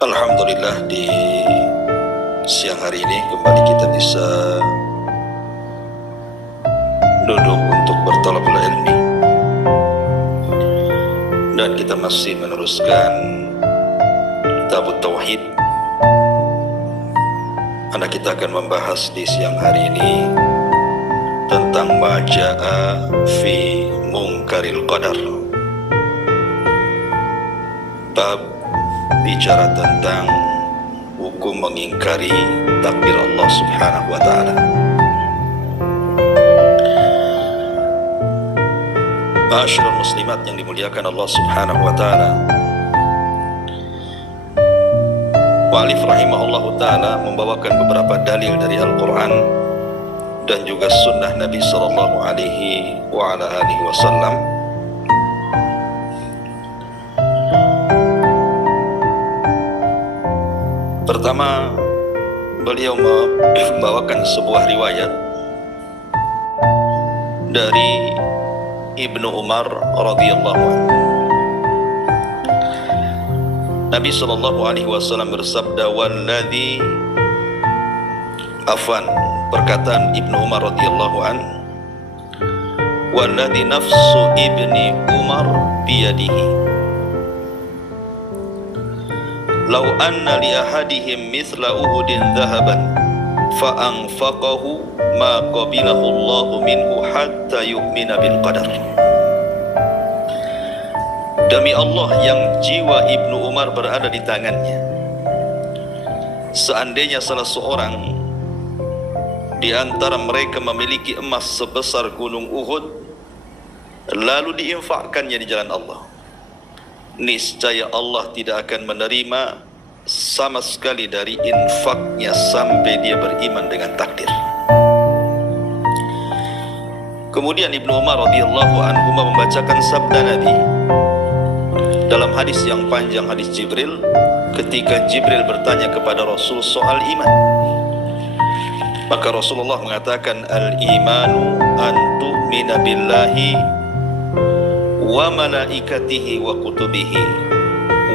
Alhamdulillah, di siang hari ini kembali kita bisa duduk untuk berthalabul ilmi, dan kita masih meneruskan kitab tauhid. Karena kita akan membahas di siang hari ini tentang maja'a fi munkaril qadar. Bab bicara tentang hukum mengingkari takdir Allah Subhanahu wa ta'ala. Ma'asyiral muslimat yang dimuliakan Allah Subhanahu wa ta'ala, Mu'allif rahimahullahu ta'ala membawakan beberapa dalil dari Al-Quran dan juga sunnah Nabi sallallahu alaihi wa ala alihi wasallam. Pertama, beliau membawakan sebuah riwayat dari Ibnu Umar radhiyallahu anhu. Nabi sallallahu alaihi wasallam bersabda, "Walladzi afan," perkataan Ibnu Umar radhiyallahu anhu, "Walladzi nafsu ibni Umar biyadihi law anna li ahadihim mithla uhudin dhahaban fa anfaqahu ma qabilahu Allahu minhu hatta yu'mina bil qadar." Demi Allah yang jiwa Ibnu Umar berada di tangannya, seandainya salah seorang di antara mereka memiliki emas sebesar gunung Uhud, lalu diinfakkannya di jalan Allah, niscaya Allah tidak akan menerima sama sekali dari infaknya sampai dia beriman dengan takdir. Kemudian Ibnu Umar radhiyallahu anhu membacakan sabda Nabi dalam hadis yang panjang, hadis Jibril, ketika Jibril bertanya kepada Rasul soal iman. Maka Rasulullah mengatakan, "Al-imanu an tu'mina billahi wa malaikatihi wa kutubihi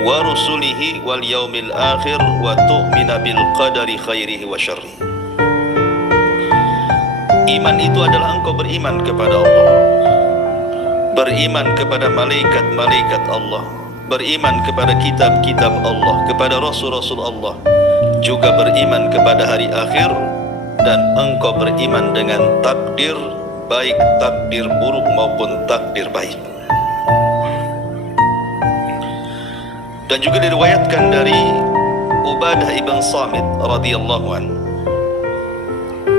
wa rusulihi wal yaumil akhir wa tu'mina bil qadari khairihi wa syarrihi." Iman itu adalah engkau beriman kepada Allah, beriman kepada malaikat-malaikat Allah, beriman kepada kitab-kitab Allah, kepada rasul-rasul Allah, juga beriman kepada hari akhir, dan engkau beriman dengan takdir, baik takdir buruk maupun takdir baik. Dan juga diriwayatkan dari Ubadah ibn Samit radhiyallahu anhu,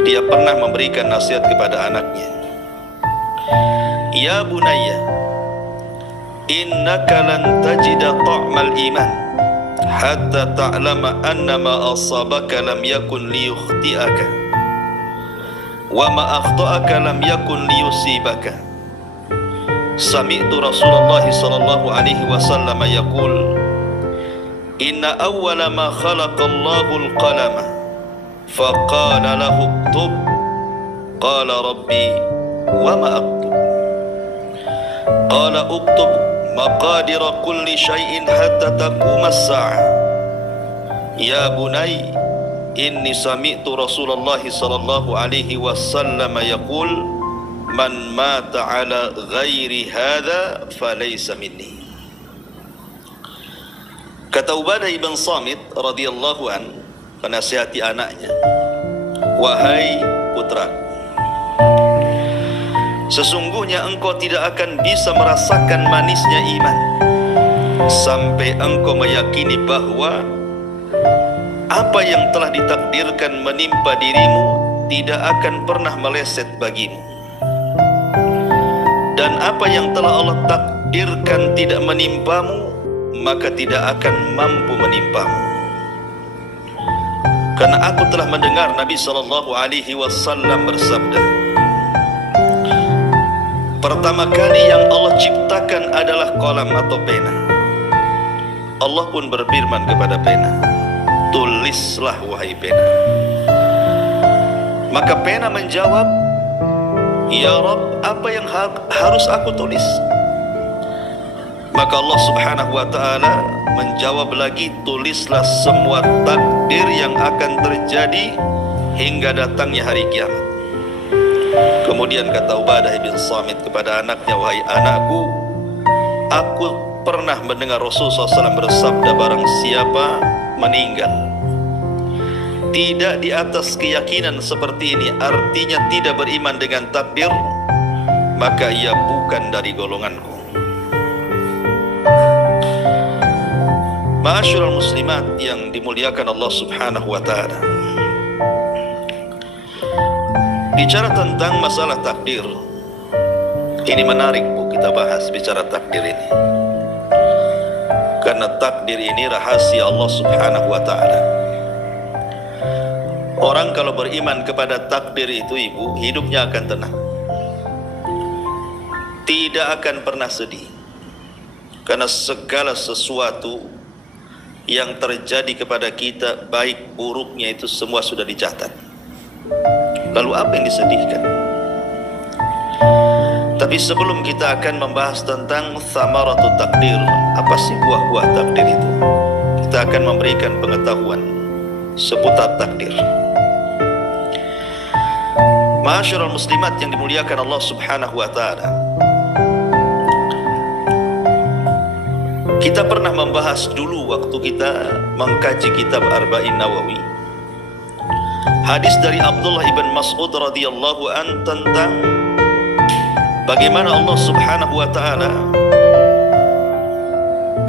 dia pernah memberikan nasihat kepada anaknya, "Ya bunayya, innaka lan tajida ta'mal iman hatta ta'lama anna ma asabaka lam yakun liyukhti'aka wa ma akhta'aka lam yakun liyusibaka. Sami'tu Rasulullah sallallahu alaihi wasallam yaqul, inna awwala ma khalaqallahu al-qalama faqala lahu uktub, qala rabbi wa ma aktub, qala uktub maqadira kulli syai'in hatta taquma as-sa'ah. Ya bunay, inni sami'tu Rasulullah sallallahu alaihi wasallam yaqul, man mata ala ghairi hadha falaysa minni." Kata Ubadah ibn Samit radhiyallahu an menasihati anaknya, "Wahai putraku, sesungguhnya engkau tidak akan bisa merasakan manisnya iman sampai engkau meyakini bahwa apa yang telah ditakdirkan menimpa dirimu tidak akan pernah meleset bagimu, dan apa yang telah Allah takdirkan tidak menimpamu maka tidak akan mampu menimpamu. Karena aku telah mendengar Nabi sallallahu alaihi wasallam bersabda, pertama kali yang Allah ciptakan adalah kolam atau pena. Allah pun berfirman kepada pena, tulislah wahai pena. Maka pena menjawab, ya Rabb, apa yang harus aku tulis? Maka Allah Subhanahu wa ta'ala menjawab lagi, tulislah semua takdir yang akan terjadi hingga datangnya hari kiamat. Kemudian kata Ubadah bin Samit kepada anaknya, wahai anakku, aku pernah mendengar Rasulullah SAW bersabda, barang siapa meninggal tidak di atas keyakinan seperti ini, artinya tidak beriman dengan takdir, maka ia bukan dari golonganku. Ma'asyiral muslimat yang dimuliakan Allah Subhanahu wa ta'ala, bicara tentang masalah takdir ini menarik Bu, kita bahas bicara takdir ini, karena takdir ini rahasia Allah Subhanahu wa ta'ala. Orang kalau beriman kepada takdir itu Ibu, hidupnya akan tenang, tidak akan pernah sedih, karena segala sesuatu yang terjadi kepada kita, baik buruknya itu semua sudah dicatat. Lalu apa yang disedihkan? Tapi sebelum kita akan membahas tentang thamaratu takdir, apa sih buah-buah takdir itu, kita akan memberikan pengetahuan seputar takdir. Ma'asyiral muslimat yang dimuliakan Allah Subhanahu wa ta'ala, kita pernah membahas dulu waktu kita mengkaji kitab Arba'in Nawawi, hadis dari Abdullah ibn Mas'ud radhiyallahu an tentang bagaimana Allah Subhanahu wa ta'ala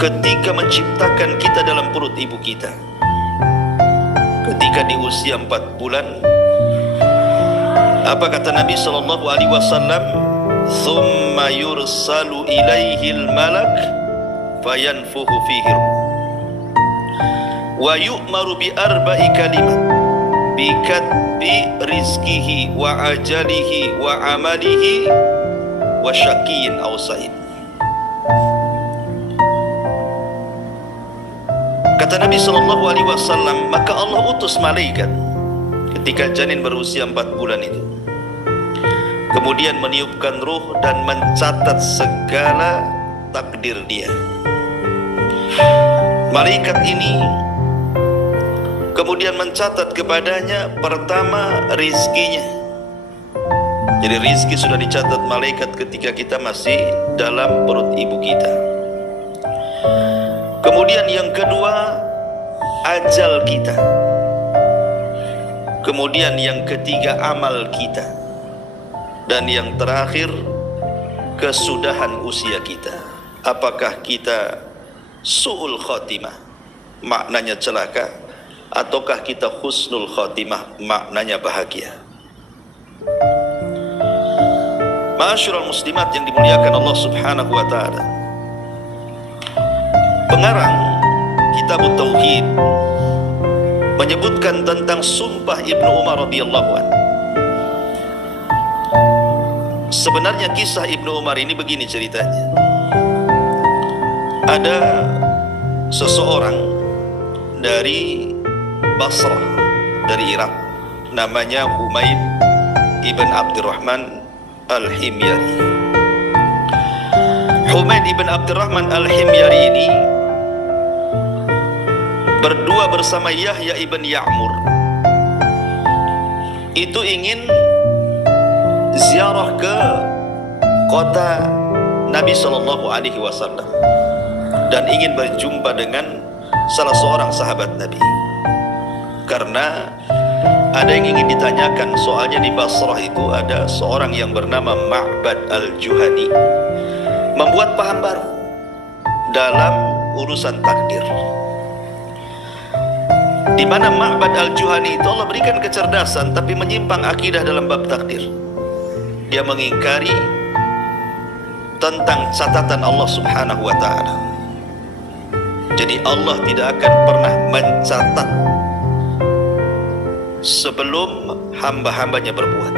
ketika menciptakan kita dalam perut ibu kita, ketika di usia 4 bulan, apa kata Nabi sallallahu alaihi wasallam? Thumma yursalu ilaihil malak fayanfuhu fihi wa yu'maru bi arba'i kalimat bi katbi rizkihi wa ajalihi wa amalihi wa syaqiyyin aw sa'id. Kata Nabi sallallahu alaihi wasallam, maka Allah utus malaikat ketika janin berusia 4 bulan itu, kemudian meniupkan ruh dan mencatat segala takdir dia. Malaikat ini kemudian mencatat kepadanya pertama rizkinya. Jadi rizki sudah dicatat malaikat ketika kita masih dalam perut ibu kita. Kemudian yang kedua, ajal kita. Kemudian yang ketiga, amal kita. Dan yang terakhir, kesudahan usia kita. Apakah kita su'ul khotimah, maknanya celaka, ataukah kita husnul khotimah, maknanya bahagia. Ma'asyiral muslimat yang dimuliakan Allah Subhanahu wa ta'ala, pengarang kitab Tauhid menyebutkan tentang sumpah Ibnu Umar radhiyallahu anhu. Sebenarnya kisah Ibnu Umar ini begini ceritanya. Ada seseorang dari Basrah, dari Irak, namanya Humaid ibn Abdurrahman al-Himyari. Humaid ibn Abdurrahman al-Himyari ini berdua bersama Yahya ibn Ya'mur itu ingin ziarah ke kota Nabi Sallallahu Alaihi Wasallam dan ingin berjumpa dengan salah seorang sahabat Nabi, karena ada yang ingin ditanyakan. Soalnya di Basrah itu ada seorang yang bernama Ma'bad al-Juhani, membuat paham baru dalam urusan takdir, di mana Ma'bad al-Juhani itu Allah berikan kecerdasan tapi menyimpang akidah dalam bab takdir. Dia mengingkari tentang catatan Allah Subhanahu wa ta'ala. Jadi Allah tidak akan pernah mencatat sebelum hamba-hambanya berbuat.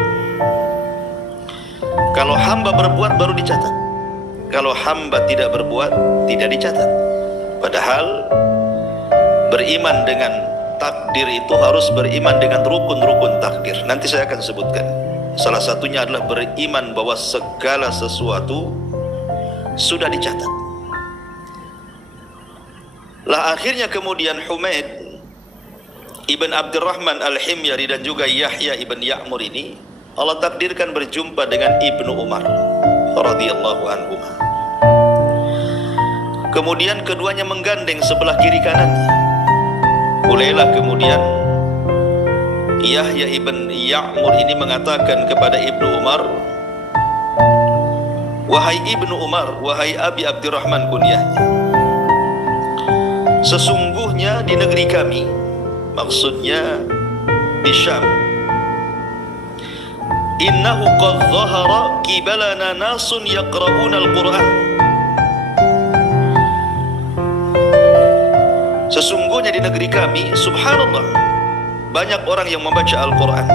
Kalau hamba berbuat baru dicatat, kalau hamba tidak berbuat tidak dicatat. Padahal beriman dengan takdir itu harus beriman dengan rukun-rukun takdir. Nanti saya akan sebutkan. Salah satunya adalah beriman bahwa segala sesuatu sudah dicatat. Lah akhirnya kemudian Humaid Ibn Abdurrahman Al-Himyari dan juga Yahya Ibn Ya'mur ini Allah takdirkan berjumpa dengan Ibnu Umar radhiyallahu anhu. Kemudian keduanya menggandeng sebelah kiri kanannya. Mulailah kemudian Yahya Ibn Ya'mur ini mengatakan kepada Ibnu Umar, "Wahai Ibnu Umar, wahai Abi Abdurrahman kunyahnya, sesungguhnya di negeri kami," maksudnya di Syam, "innahu qad dhahara kibalana nasun yaqra'una al-Qur'an." Sesungguhnya di negeri kami, subhanallah, banyak orang yang membaca Al-Quran.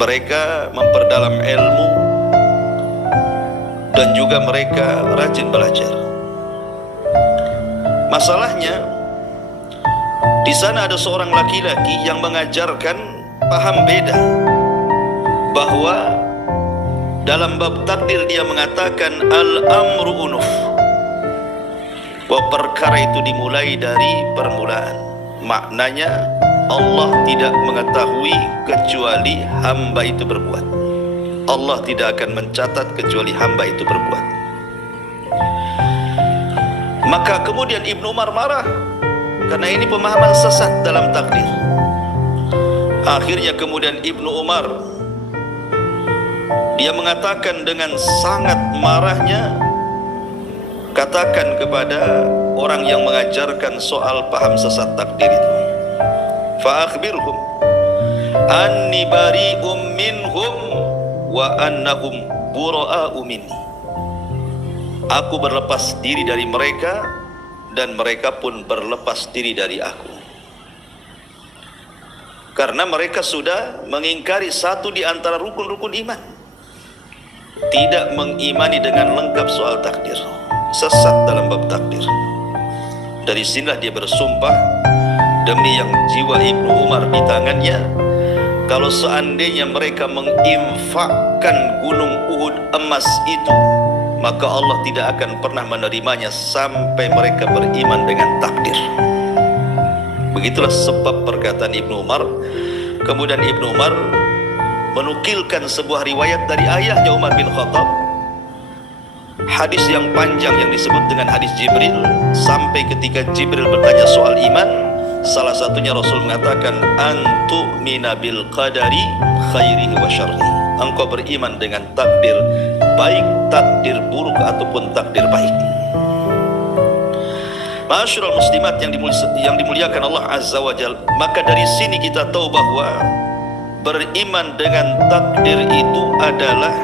Mereka memperdalam ilmu dan juga mereka rajin belajar. Masalahnya, di sana ada seorang laki-laki yang mengajarkan paham beda, bahwa dalam bab takdir dia mengatakan al-amru unuf, bahwa perkara itu dimulai dari permulaan. Maknanya Allah tidak mengetahui kecuali hamba itu berbuat. Allah tidak akan mencatat kecuali hamba itu berbuat. Maka kemudian Ibnu Umar marah karena ini pemahaman sesat dalam takdir. Akhirnya kemudian Ibnu Umar dia mengatakan dengan sangat marahnya, katakan kepada orang yang mengajarkan soal paham sesat takdir itu, fa akhbirhum anni bari'um minhum wa annahum bura'u minni. Aku berlepas diri dari mereka dan mereka pun berlepas diri dari aku, karena mereka sudah mengingkari satu di antara rukun-rukun iman, tidak mengimani dengan lengkap soal takdir, sesat dalam bab takdir. Dari sinilah dia bersumpah demi yang jiwa Ibnu Umar di tangannya, kalau seandainya mereka menginfakkan gunung Uhud emas itu, maka Allah tidak akan pernah menerimanya sampai mereka beriman dengan takdir. Begitulah sebab perkataan Ibnu Umar. Kemudian Ibnu Umar menukilkan sebuah riwayat dari ayahnya Umar bin Khattab, hadis yang panjang yang disebut dengan hadis Jibril, sampai ketika Jibril bertanya soal iman, salah satunya Rasul mengatakan, "Antu'mina bil qadari khairihi wa syarrihi." Engkau beriman dengan takdir, baik takdir buruk ataupun takdir baik. Ma'asyiral muslimat yang dimuliakan Allah Azza wa Jalla, maka dari sini kita tahu bahwa beriman dengan takdir itu adalah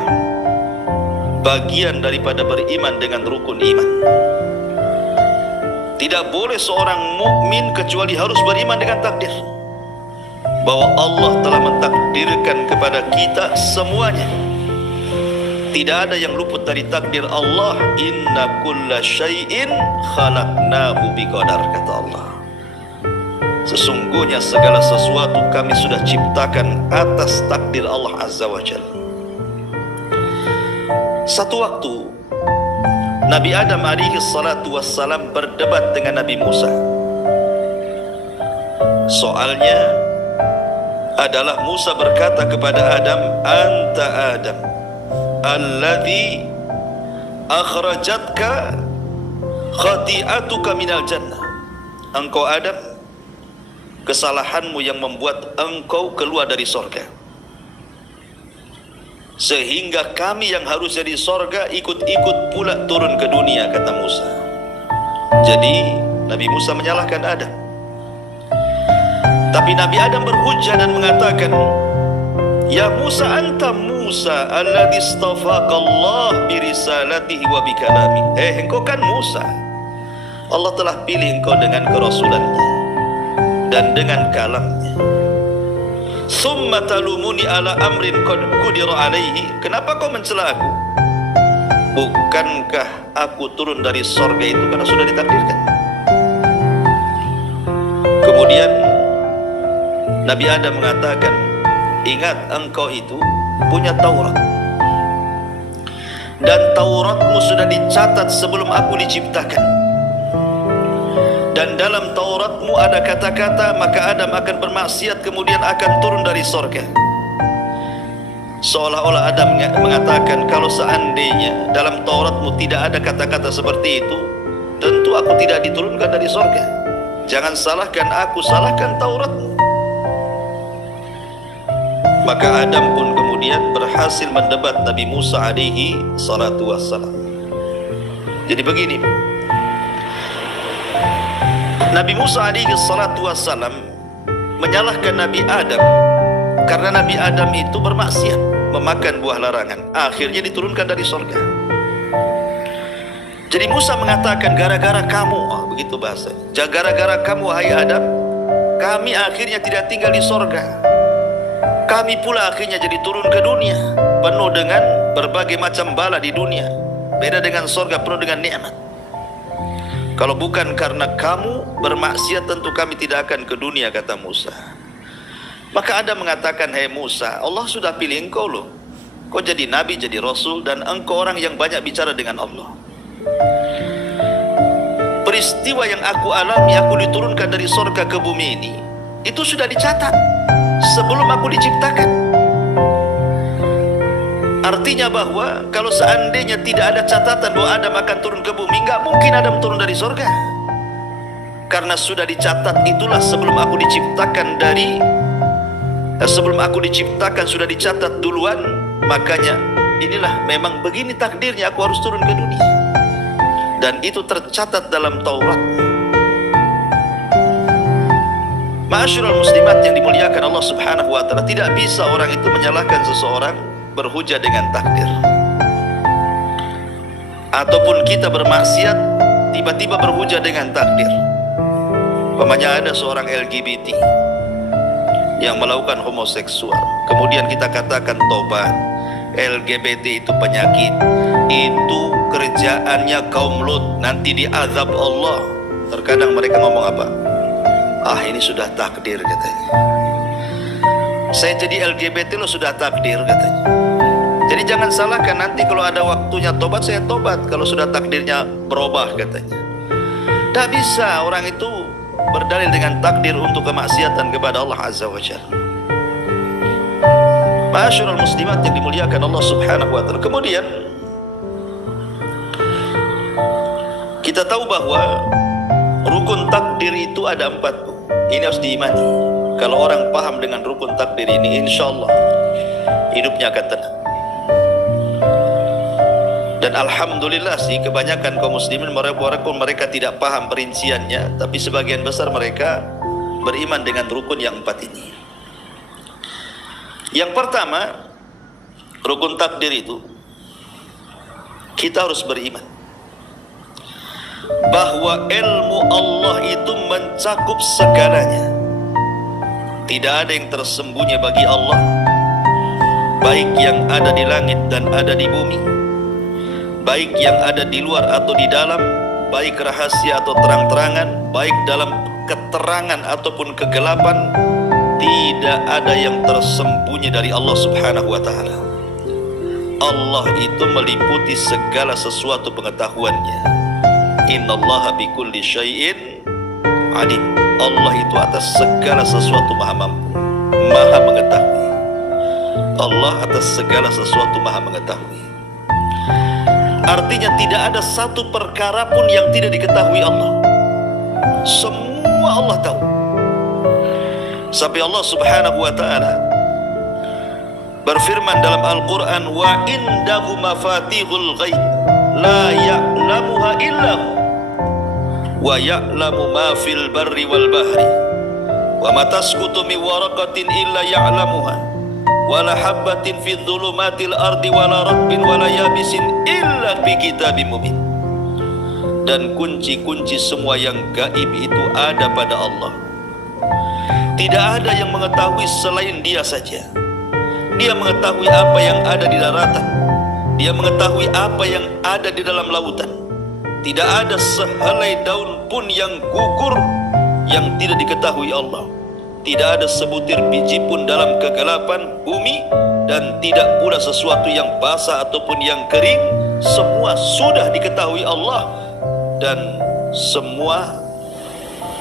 bagian daripada beriman dengan rukun iman. Tidak boleh seorang mukmin kecuali harus beriman dengan takdir, bahwa Allah telah mentakdirkan kepada kita semuanya. Tidak ada yang luput dari takdir Allah. Inna kulla syai'in khalaqnahu biqadar, kata Allah. Sesungguhnya segala sesuatu kami sudah ciptakan atas takdir Allah Azza wa Jalla. Satu waktu Nabi Adam alaihi salatu wassalam berdebat dengan Nabi Musa. Soalnya adalah Musa berkata kepada Adam, "Anta Adam alladhi akhrajatka khati'atuka minal jannah." Engkau Adam, kesalahanmu yang membuat engkau keluar dari sorga, sehingga kami yang harusnya di sorga ikut-ikut pula turun ke dunia, kata Musa. Jadi Nabi Musa menyalahkan Adam. Tapi Nabi Adam berhujjah dan mengatakan, "Ya Musa, anta Musa alladhi istafaka Allah birisalatihi wa bikalami." Engkau kan Musa, Allah telah pilih engkau dengan kerasulannya dan dengan kalamnya. Summa talumuni ala amrin qad qudira alaihi. Kenapa kau mencela aku? Bukankah aku turun dari sorga itu karena sudah ditakdirkan? Kemudian Nabi Adam mengatakan, "Ingat, engkau itu punya Taurat, dan Tauratmu sudah dicatat sebelum aku diciptakan. dan dalam Tauratmu ada kata-kata, maka Adam akan bermaksiat kemudian akan turun dari sorga. Seolah-olah Adam mengatakan, kalau seandainya dalam Tauratmu tidak ada kata-kata seperti itu, tentu aku tidak diturunkan dari sorga. Jangan salahkan aku, salahkan Tauratmu. Maka Adam pun kemudian berhasil mendebat Nabi Musa alaihi salatu wassalam. Jadi begini, Nabi Musa alaihi salatu wassalam menyalahkan Nabi Adam karena Nabi Adam itu bermaksiat, memakan buah larangan, akhirnya diturunkan dari surga. Jadi Musa mengatakan, gara-gara kamu, begitu bahasanya, gara-gara kamu wahai Adam, kami akhirnya tidak tinggal di surga. Kami pula akhirnya jadi turun ke dunia, penuh dengan berbagai macam bala di dunia. Beda dengan surga penuh dengan nikmat. Kalau bukan karena kamu bermaksiat, tentu kami tidak akan ke dunia, kata Musa. Maka Adam mengatakan, hei Musa, Allah sudah pilih engkau loh. Kau jadi nabi, jadi rasul, dan engkau orang yang banyak bicara dengan Allah. Peristiwa yang aku alami, aku diturunkan dari surga ke bumi ini, itu sudah dicatat sebelum aku diciptakan. Artinya bahwa kalau seandainya tidak ada catatan bahwa Adam akan turun ke bumi, nggak mungkin Adam turun dari surga. Karena sudah dicatat, itulah sebelum aku diciptakan sebelum aku diciptakan sudah dicatat duluan. Makanya inilah memang begini takdirnya, aku harus turun ke dunia. Dan itu tercatat dalam Taurat. Ma'asyiral muslimat yang dimuliakan Allah subhanahu wa ta'ala, tidak bisa orang itu menyalahkan seseorang berhujah dengan takdir. Ataupun kita bermaksiat tiba-tiba berhujah dengan takdir. Umpamanya ada seorang LGBT yang melakukan homoseksual, kemudian kita katakan tobat, LGBT itu penyakit, itu kerjaannya kaum Lut, nanti diazab Allah. Terkadang mereka ngomong apa? Ah, ini sudah takdir, katanya. Saya jadi LGBT lo sudah takdir, katanya. Jadi jangan salahkan, nanti kalau ada waktunya tobat, saya tobat kalau sudah takdirnya berubah, katanya. Tak bisa orang itu berdalil dengan takdir untuk kemaksiatan kepada Allah Azza wa Jalla. Ma'asyiral muslimat yang dimuliakan Allah subhanahu wa ta'ala. Kemudian kita tahu bahwa rukun takdir itu ada 4. Ini harus diimani. Kalau orang paham dengan rukun takdir ini, insya Allah hidupnya akan tenang. Dan alhamdulillah sih, kebanyakan kaum muslimin walaupun mereka tidak paham perinciannya, tapi sebagian besar mereka beriman dengan rukun yang 4 ini. Yang pertama, rukun takdir itu kita harus beriman bahwa ilmu Allah itu mencakup segalanya. Tidak ada yang tersembunyi bagi Allah, baik yang ada di langit dan ada di bumi, baik yang ada di luar atau di dalam, baik rahasia atau terang-terangan, baik dalam keterangan ataupun kegelapan. Tidak ada yang tersembunyi dari Allah subhanahu wa ta'ala. Allah itu meliputi segala sesuatu pengetahuannya. Innallaha bikulli syai'in alim. Allah itu atas segala sesuatu maha mampu, maha mengetahui. Allah atas segala sesuatu maha mengetahui. Artinya tidak ada satu perkara pun yang tidak diketahui Allah. Semua Allah tahu. Sampai Allah subhanahu wa ta'ala berfirman dalam Al-Quran, wa indahu mafatihul ghaib la ya'lamuha illahu wa ya'lamu ma fil barri wal bahri wa ma tasqutu min waraqatin illa ya'lamuha wa la habbatin fi dhulumatil ardi wa la ratbin wa la yabisin illa fi kitabim mubin. Dan kunci-kunci semua yang gaib itu ada pada Allah. Tidak ada yang mengetahui selain Dia saja. Dia mengetahui apa yang ada di daratan, Dia mengetahui apa yang ada di dalam lautan. Tidak ada sehelai daun pun yang gugur yang tidak diketahui Allah. Tidak ada sebutir biji pun dalam kegelapan bumi, dan tidak pula sesuatu yang basah ataupun yang kering. Semua sudah diketahui Allah, dan semua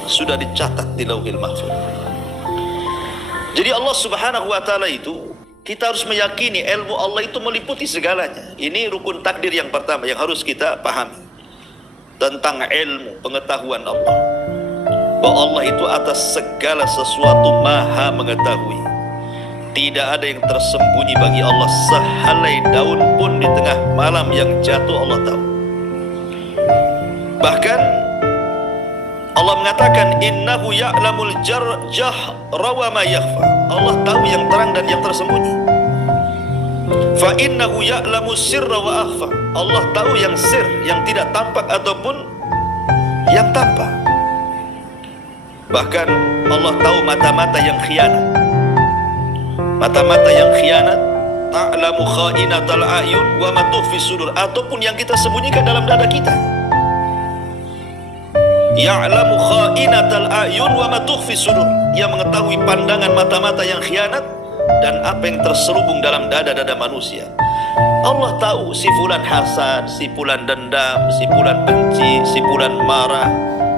sudah dicatat di Lauhil Mahfuz. Jadi Allah Subhanahu wa taala itu, kita harus meyakini ilmu Allah itu meliputi segalanya. Ini rukun takdir yang pertama yang harus kita pahami tentang ilmu pengetahuan Allah, bahwa Allah itu atas segala sesuatu maha mengetahui. Tidak ada yang tersembunyi bagi Allah. Sehelai daun pun di tengah malam yang jatuh Allah tahu. Bahkan Allah mengatakan innahu ya'lamul jahra wa ma yakhfa. Allah tahu yang terang dan yang tersembunyi. Fa innahu ya'lamu sirra wa akhfa. Allah tahu yang sir, yang tidak tampak ataupun yang tampak. Bahkan Allah tahu mata-mata yang khianat. Mata-mata yang khianat, ta'lamu kha'inatal a'yun wa ma tukhfi sudur, ataupun yang kita sembunyikan dalam dada kita. Ya'lamu kha'inatal a'yun wa ma tukhfi sudur, yang mengetahui pandangan mata-mata yang khianat dan apa yang terselubung dalam dada-dada manusia. Allah tahu si fulan hasad, si fulan dendam, si fulan benci, si fulan marah,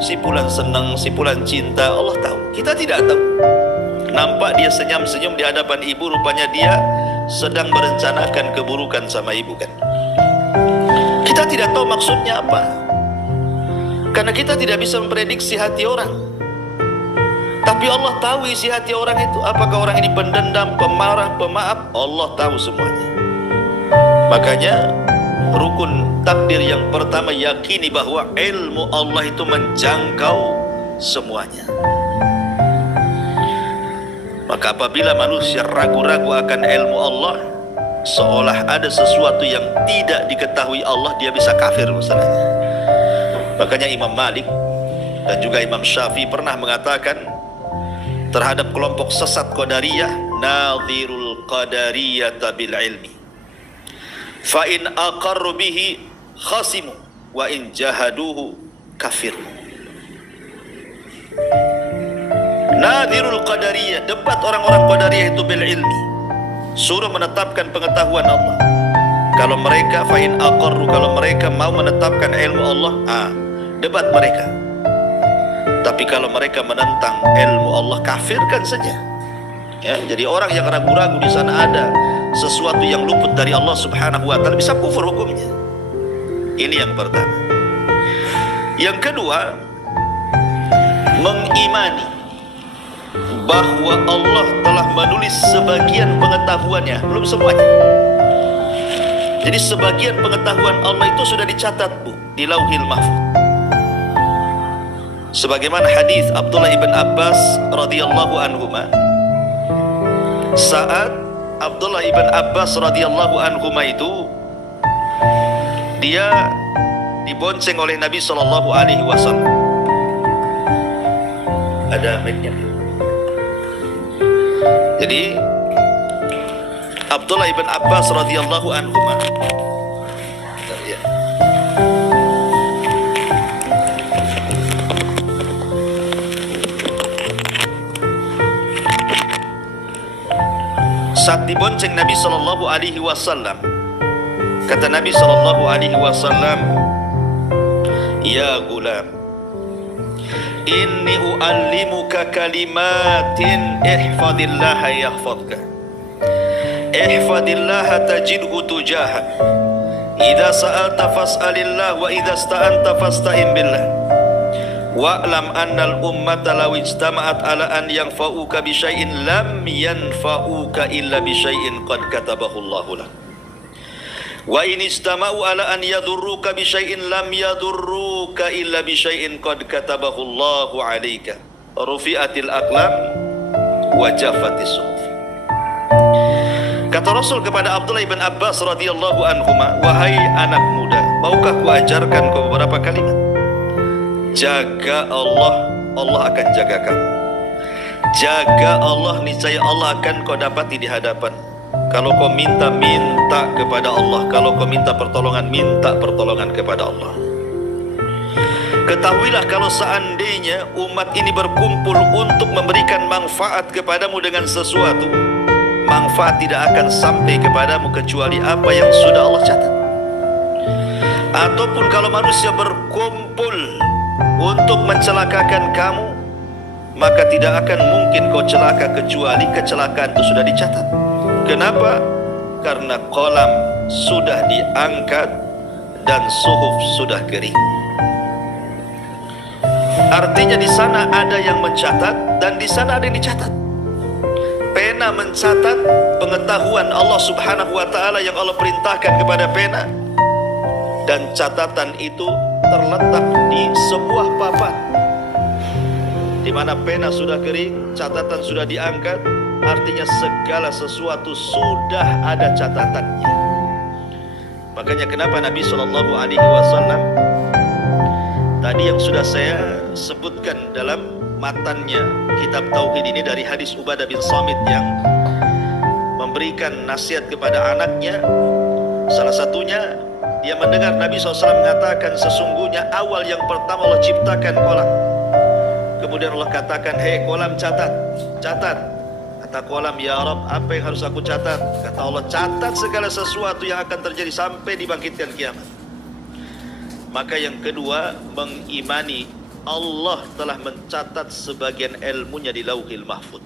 si fulan senang, si fulan cinta. Allah tahu, kita tidak tahu. Nampak dia senyum-senyum di hadapan ibu, rupanya dia sedang merencanakan keburukan sama ibu kan. Kita tidak tahu maksudnya apa, karena kita tidak bisa memprediksi hati orang. Tapi Allah tahu isi hati orang itu. Apakah orang ini pendendam, pemarah, pemaaf? Allah tahu semuanya. Makanya rukun takdir yang pertama, yakini bahwa ilmu Allah itu menjangkau semuanya. Maka apabila manusia ragu-ragu akan ilmu Allah, seolah ada sesuatu yang tidak diketahui Allah, dia bisa kafir masalahnya. Makanya Imam Malik dan juga Imam Syafi'i pernah mengatakan terhadap kelompok sesat Qadariyah, nadhirul qadariyata bil ilmi, fa in aqarru bihi khasimu wa in jahaduhu kafir. Nadhirul qadariyah, debat orang-orang Qadariyah itu bil ilmi, suruh menetapkan pengetahuan Allah. Kalau mereka fa in aqarru, kalau mereka mau menetapkan ilmu Allah, debat mereka. Tapi kalau mereka menentang ilmu Allah, kafirkan saja. Ya, jadi orang yang ragu-ragu di sana ada sesuatu yang luput dari Allah Subhanahu wa taala, bisa kufur hukumnya. Ini yang pertama. Yang kedua, mengimani bahwa Allah telah menulis sebagian pengetahuannya, belum semuanya. Jadi sebagian pengetahuan Allah itu sudah dicatat, Bu, di Lauhil Mahfuz. Sebagaimana hadis Abdullah ibn Abbas radhiyallahu anhuma, saat Abdullah ibn Abbas radhiyallahu anhuma itu dia dibonceng oleh Nabi sallallahu alaihi wasallam. Ada mic-nya. Jadi Abdullah ibn Abbas radhiyallahu anhuma, saat dibonceng Nabi sallallahu alaihi wasallam, kata Nabi sallallahu alaihi wasallam, ya gulam, inni uallimuka kalimatin ihfadillaha yahfadka, ihfadillaha tajidhu tujahak, idza sa'alta fas'alillah wa idza ista'anta fasta'in billah, wa'lam annal ummata law ijtama'at ala an yanfa'uka bi syai'in lam yanfa'uka illa bi syai'in qad katabahu Allahu lak, wa in istama'u ala an yadurruka bi syai'in lam yadurruka illa bi syai'in qad katabahu Allahu 'alaika, rufi'atil aqlam wa jaffatis suhuf. Kata Rasul kepada Abdullah ibn Abbas radhiyallahu anhuma, wahai anak muda, maukah ku ajarkan kau beberapa kalimat? Jaga Allah, Allah akan jaga kamu. Jaga Allah, niscaya Allah akan kau dapati di hadapan. Kalau kau minta, minta kepada Allah. Kalau kau minta pertolongan, minta pertolongan kepada Allah. Ketahuilah kalau seandainya umat ini berkumpul untuk memberikan manfaat kepadamu dengan sesuatu, manfaat tidak akan sampai kepadamu kecuali apa yang sudah Allah catat. Ataupun kalau manusia berkumpul untuk mencelakakan kamu, maka tidak akan mungkin kau celaka kecuali kecelakaan itu sudah dicatat. Kenapa? Karena kolam sudah diangkat dan suhuf sudah kering. Artinya di sana ada yang mencatat dan di sana ada yang dicatat. Pena mencatat pengetahuan Allah Subhanahu wa Ta'ala yang Allah perintahkan kepada pena, dan catatan itu terletak di sebuah papan di mana pena sudah kering, catatan sudah diangkat. Artinya segala sesuatu sudah ada catatannya. Makanya kenapa Nabi SAW tadi yang sudah saya sebutkan dalam matannya kitab Tauhid ini dari hadis Ubadah bin Samit yang memberikan nasihat kepada anaknya, salah satunya dia mendengar Nabi SAW mengatakan sesungguhnya awal yang pertama Allah ciptakan kolam. Kemudian Allah katakan, hei kolam catat. Kata kolam, ya Rabb, apa yang harus aku catat? Kata Allah, catat segala sesuatu yang akan terjadi sampai dibangkitkan kiamat. Maka yang kedua, mengimani Allah telah mencatat sebagian ilmunya di Lauhil Mahfuz.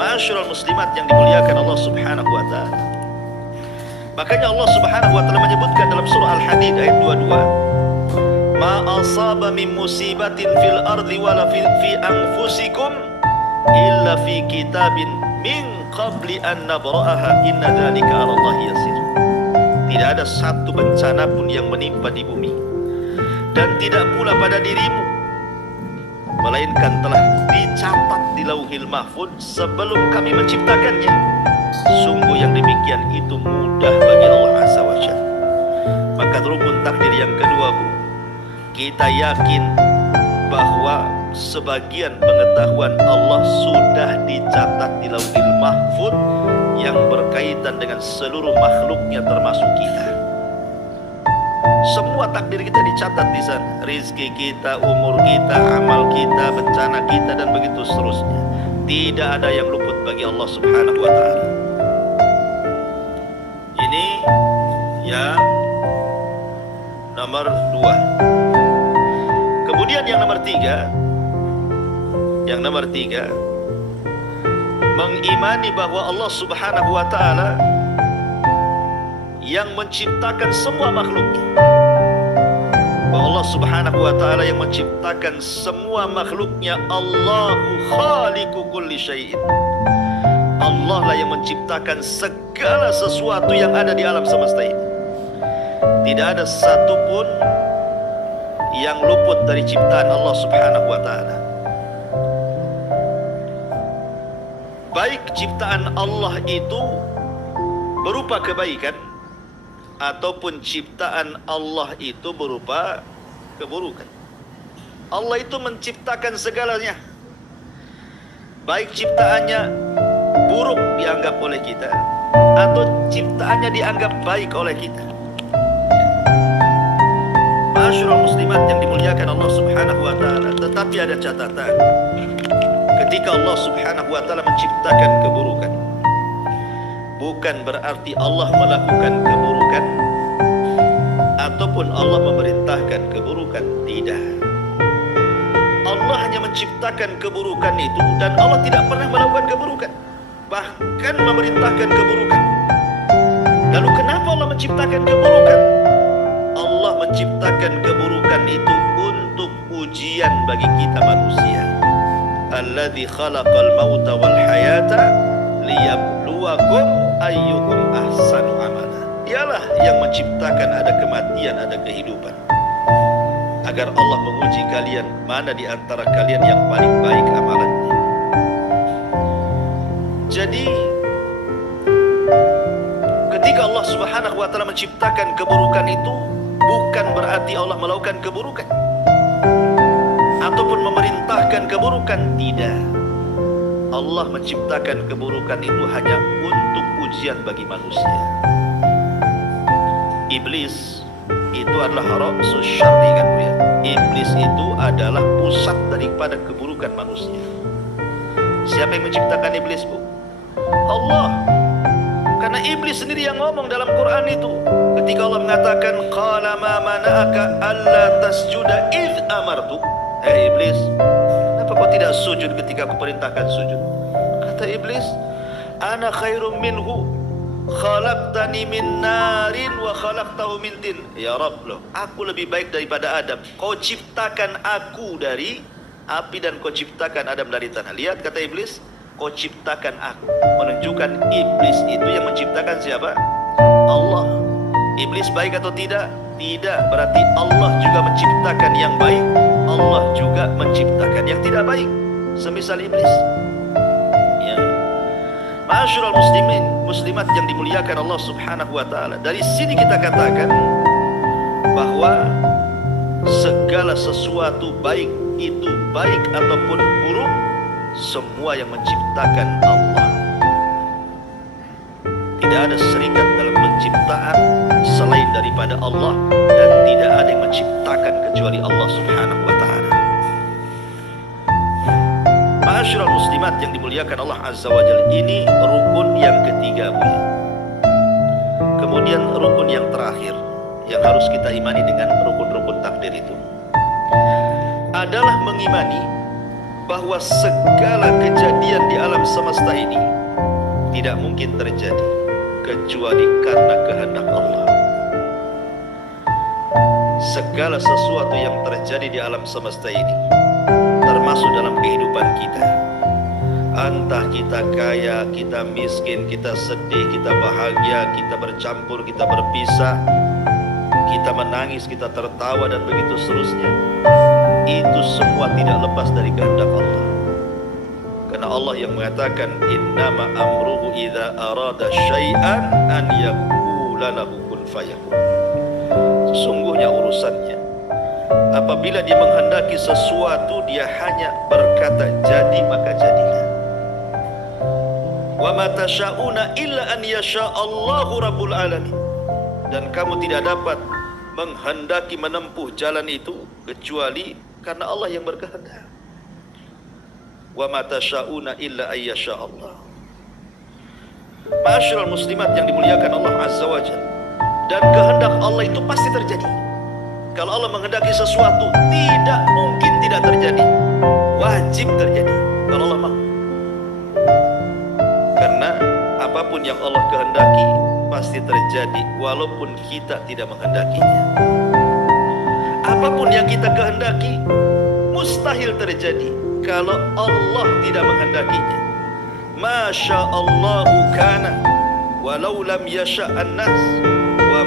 Ma'asyiral muslimat yang dimuliakan Allah Subhanahu wa Ta'ala. Makanya Allah Subhanahu wa Ta'ala menyebutkan dalam surah Al-Hadid ayat 22, ma asaba min musibatin fil ardi wala fi anfusikum illa fi kitabin min qabli an nabra'aha inna dzalika 'ala Allah yasir. Tidak ada satu bencana pun yang menimpa di bumi dan tidak pula pada dirimu, melainkan telah dicatat di Lauhil Mahfuz sebelum kami menciptakannya. Sungguh yang demikian itu mudah bagi Allah Azza wa Jalla. Maka rukun takdir yang kedua, Bu, kita yakin bahwa sebagian pengetahuan Allah sudah dicatat di Lauhil Mahfuz yang berkaitan dengan seluruh makhluknya termasuk kita. Semua takdir kita dicatat di sana. Rizki kita, umur kita, amal kita, bencana kita, dan begitu seterusnya. Tidak ada yang luput bagi Allah Subhanahu wa Ta'ala. Ini yang nomor 2. Kemudian yang nomor 3, mengimani bahwa Allah Subhanahu wa Ta'ala yang menciptakan semua makhluknya. Bahwa Allah Subhanahu wa Ta'ala yang menciptakan semua makhluknya. Allahu khaliqu kulli syai'in. Allah lah yang menciptakan segala sesuatu yang ada di alam semesta ini. Tidak ada satupun yang luput dari ciptaan Allah Subhanahu wa Ta'ala. Baik ciptaan Allah itu berupa kebaikan ataupun ciptaan Allah itu berupa keburukan. Allah itu menciptakan segalanya. Baik ciptaannya buruk dianggap oleh kita atau ciptaannya dianggap baik oleh kita. Ma'asyiral muslimat yang dimuliakan Allah Subhanahu wa Ta'ala. Tetapi ada catatan. Ketika Allah Subhanahu wa Ta'ala menciptakan keburukan, bukan berarti Allah melakukan keburukan ataupun Allah memerintahkan keburukan. Tidak. Allah hanya menciptakan keburukan itu, dan Allah tidak pernah melakukan keburukan, bahkan memerintahkan keburukan. Lalu kenapa Allah menciptakan keburukan? Allah menciptakan keburukan itu untuk ujian bagi kita manusia. Alladzi khalaqal mauta wal hayata liyabluwakum ayyukum ahsanu amala. Dialah yang menciptakan ada kematian, ada kehidupan, agar Allah menguji kalian mana di antara kalian yang paling baik amalannya. Jadi ketika Allah Subhanahu wa Ta'ala menciptakan keburukan itu, bukan berarti Allah melakukan keburukan ataupun memerintahkan keburukan. Tidak. Allah menciptakan keburukan itu hanya untuk ujian bagi manusia. Iblis itu adalah ra'sus syarri, kan, Bu, ya? Iblis itu adalah pusat daripada keburukan manusia. Siapa yang menciptakan iblis, Bu? Allah. Karena iblis sendiri yang ngomong dalam Quran itu. Ketika Allah mengatakan qala ma mana'aka alla tasjuda id amartu. Iblis, kenapa kau tidak sujud ketika aku perintahkan sujud? Kata iblis, ana khairum minhu, khalaqtani min narin wa khalaqtahu min tin. Ya Rabb, loh, aku lebih baik daripada Adam. Kau ciptakan aku dari api dan kau ciptakan Adam dari tanah. Lihat, kata iblis, kau ciptakan aku. Menunjukkan iblis itu yang menciptakan siapa? Allah. Iblis baik atau tidak? Tidak. Berarti Allah juga menciptakan yang baik, Allah juga menciptakan yang tidak baik, semisal iblis. Ya. Ma'asyiral muslimin, muslimat yang dimuliakan Allah Subhanahu wa taala. Dari sini kita katakan bahwa segala sesuatu, baik itu baik ataupun buruk, semua yang menciptakan Allah. Tidak ada serikat dalam penciptaan selain daripada Allah, dan tidak ada yang menciptakan kecuali Allah Subhanahu wa taala. Ma'asyiral muslimat yang dimuliakan Allah Azza wa Jalla, ini rukun yang ketiga, Bu. Kemudian rukun yang terakhir yang harus kita imani dengan rukun-rukun takdir itu adalah mengimani bahwa segala kejadian di alam semesta ini tidak mungkin terjadi kecuali karena kehendak Allah. Segala sesuatu yang terjadi di alam semesta ini, termasuk dalam kehidupan kita, entah kita kaya, kita miskin, kita sedih, kita bahagia, kita bercampur, kita berpisah, kita menangis, kita tertawa, dan begitu seterusnya, itu semua tidak lepas dari kehendak Allah. Karena Allah yang mengatakan, innama amruhu idza arada syai'an an yaqula lahu kun fayakun. Sesungguhnya urusannya, apabila dia menghendaki sesuatu, dia hanya berkata jadi, maka jadilah. Wa ma tasyauna illa an yasha Allahu rabbul alamin. Dan kamu tidak dapat menghendaki menempuh jalan itu kecuali karena Allah yang berkehendak. Wa ma tasyauna illa ay yasha Allah. Ma'asyiral muslimat yang dimuliakan Allah Azza wa Jalla, dan kehendak Allah itu pasti terjadi. Kalau Allah menghendaki sesuatu, tidak mungkin tidak terjadi, wajib terjadi kalau Allah mau. Karena apapun yang Allah kehendaki pasti terjadi, walaupun kita tidak menghendakinya. Apapun yang kita kehendaki mustahil terjadi kalau Allah tidak menghendakinya. Masya Allahu kana walau lam yasha'an nas wa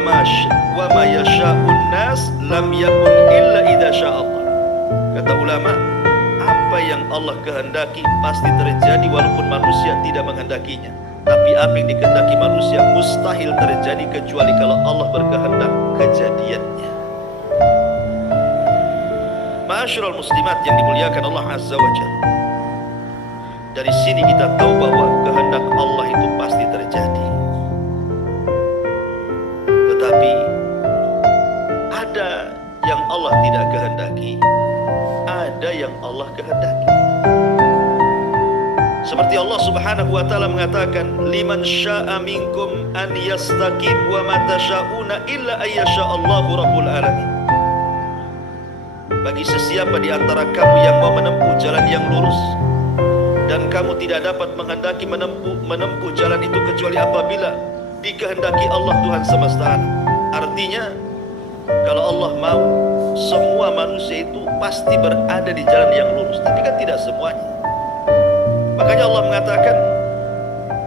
ma yasha'un nas lam yakun illa idza sya'allah. Kata ulama, apa yang Allah kehendaki pasti terjadi walaupun manusia tidak menghendakinya. Tapi apa yang dikehendaki manusia mustahil terjadi kecuali kalau Allah berkehendak kejadiannya. Ma'asyiral muslimat yang dimuliakan Allah Azza wa Jalla, dari sini kita tahu bahwa kehendak Allah itu pasti terjadi. Tetapi ada yang Allah tidak kehendaki, ada yang Allah kehendaki. Seperti Allah Subhanahu wa taala mengatakan, liman syaa minkum an yastaqim wa ma tasyauna illa ayyasha Allahu rabbul alamin. Bagi sesiapa di antara kamu yang mau menempuh jalan yang lurus, dan kamu tidak dapat menghendaki menempuh jalan itu kecuali apabila dikehendaki Allah Tuhan semesta. Artinya, kalau Allah mau, semua manusia itu pasti berada di jalan yang lurus. Tapi kan tidak semuanya. Makanya Allah mengatakan,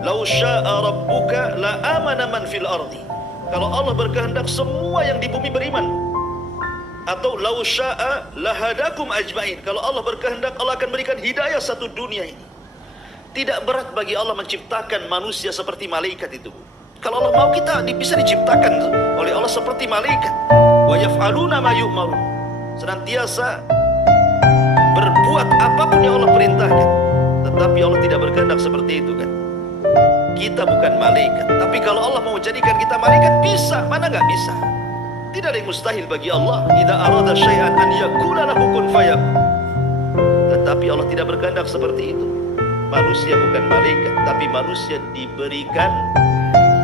lau syaa rabbuka la amana man fil ardi. Kalau Allah berkehendak, semua yang di bumi beriman. Atau lau syaa lahadakum ajmain. Kalau Allah berkehendak, Allah akan berikan hidayah satu dunia ini. Tidak berat bagi Allah menciptakan manusia seperti malaikat itu. Kalau Allah mau, kita bisa diciptakan oleh Allah seperti malaikat. Wa yaf'aluna ma yu'marun. Senantiasa berbuat apapun yang Allah perintahkan. Tetapi Allah tidak berkehendak seperti itu kan. Kita bukan malaikat. Tapi kalau Allah mau jadikan kita malaikat, bisa. Mana nggak bisa? Tidak ada yang mustahil bagi Allah. Idza arada syai'an an yakuna lahu kun fayakun. Tetapi Allah tidak berkehendak seperti itu. Manusia bukan malaikat, tapi manusia diberikan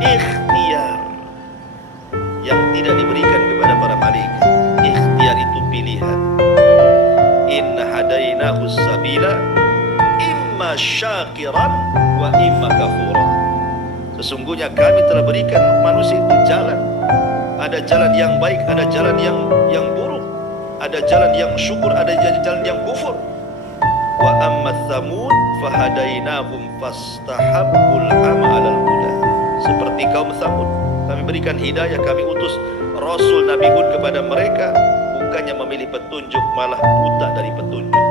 ikhtiar yang tidak diberikan kepada para malaikat. Ikhtiar itu pilihan. inna hadainahu sabila imma syakiran wa imma kafura. Sesungguhnya kami telah berikan manusia itu jalan. Ada jalan yang baik, ada jalan yang buruk. Ada jalan yang syukur, ada jalan yang kufur. Wa amma thamud fahadainahum fastahabbul ama 'alal huda. Seperti kaum Thamud, kami berikan hidayah, kami utus Rasul Nabi Hud kepada mereka, bukannya memilih petunjuk, malah buta dari petunjuk.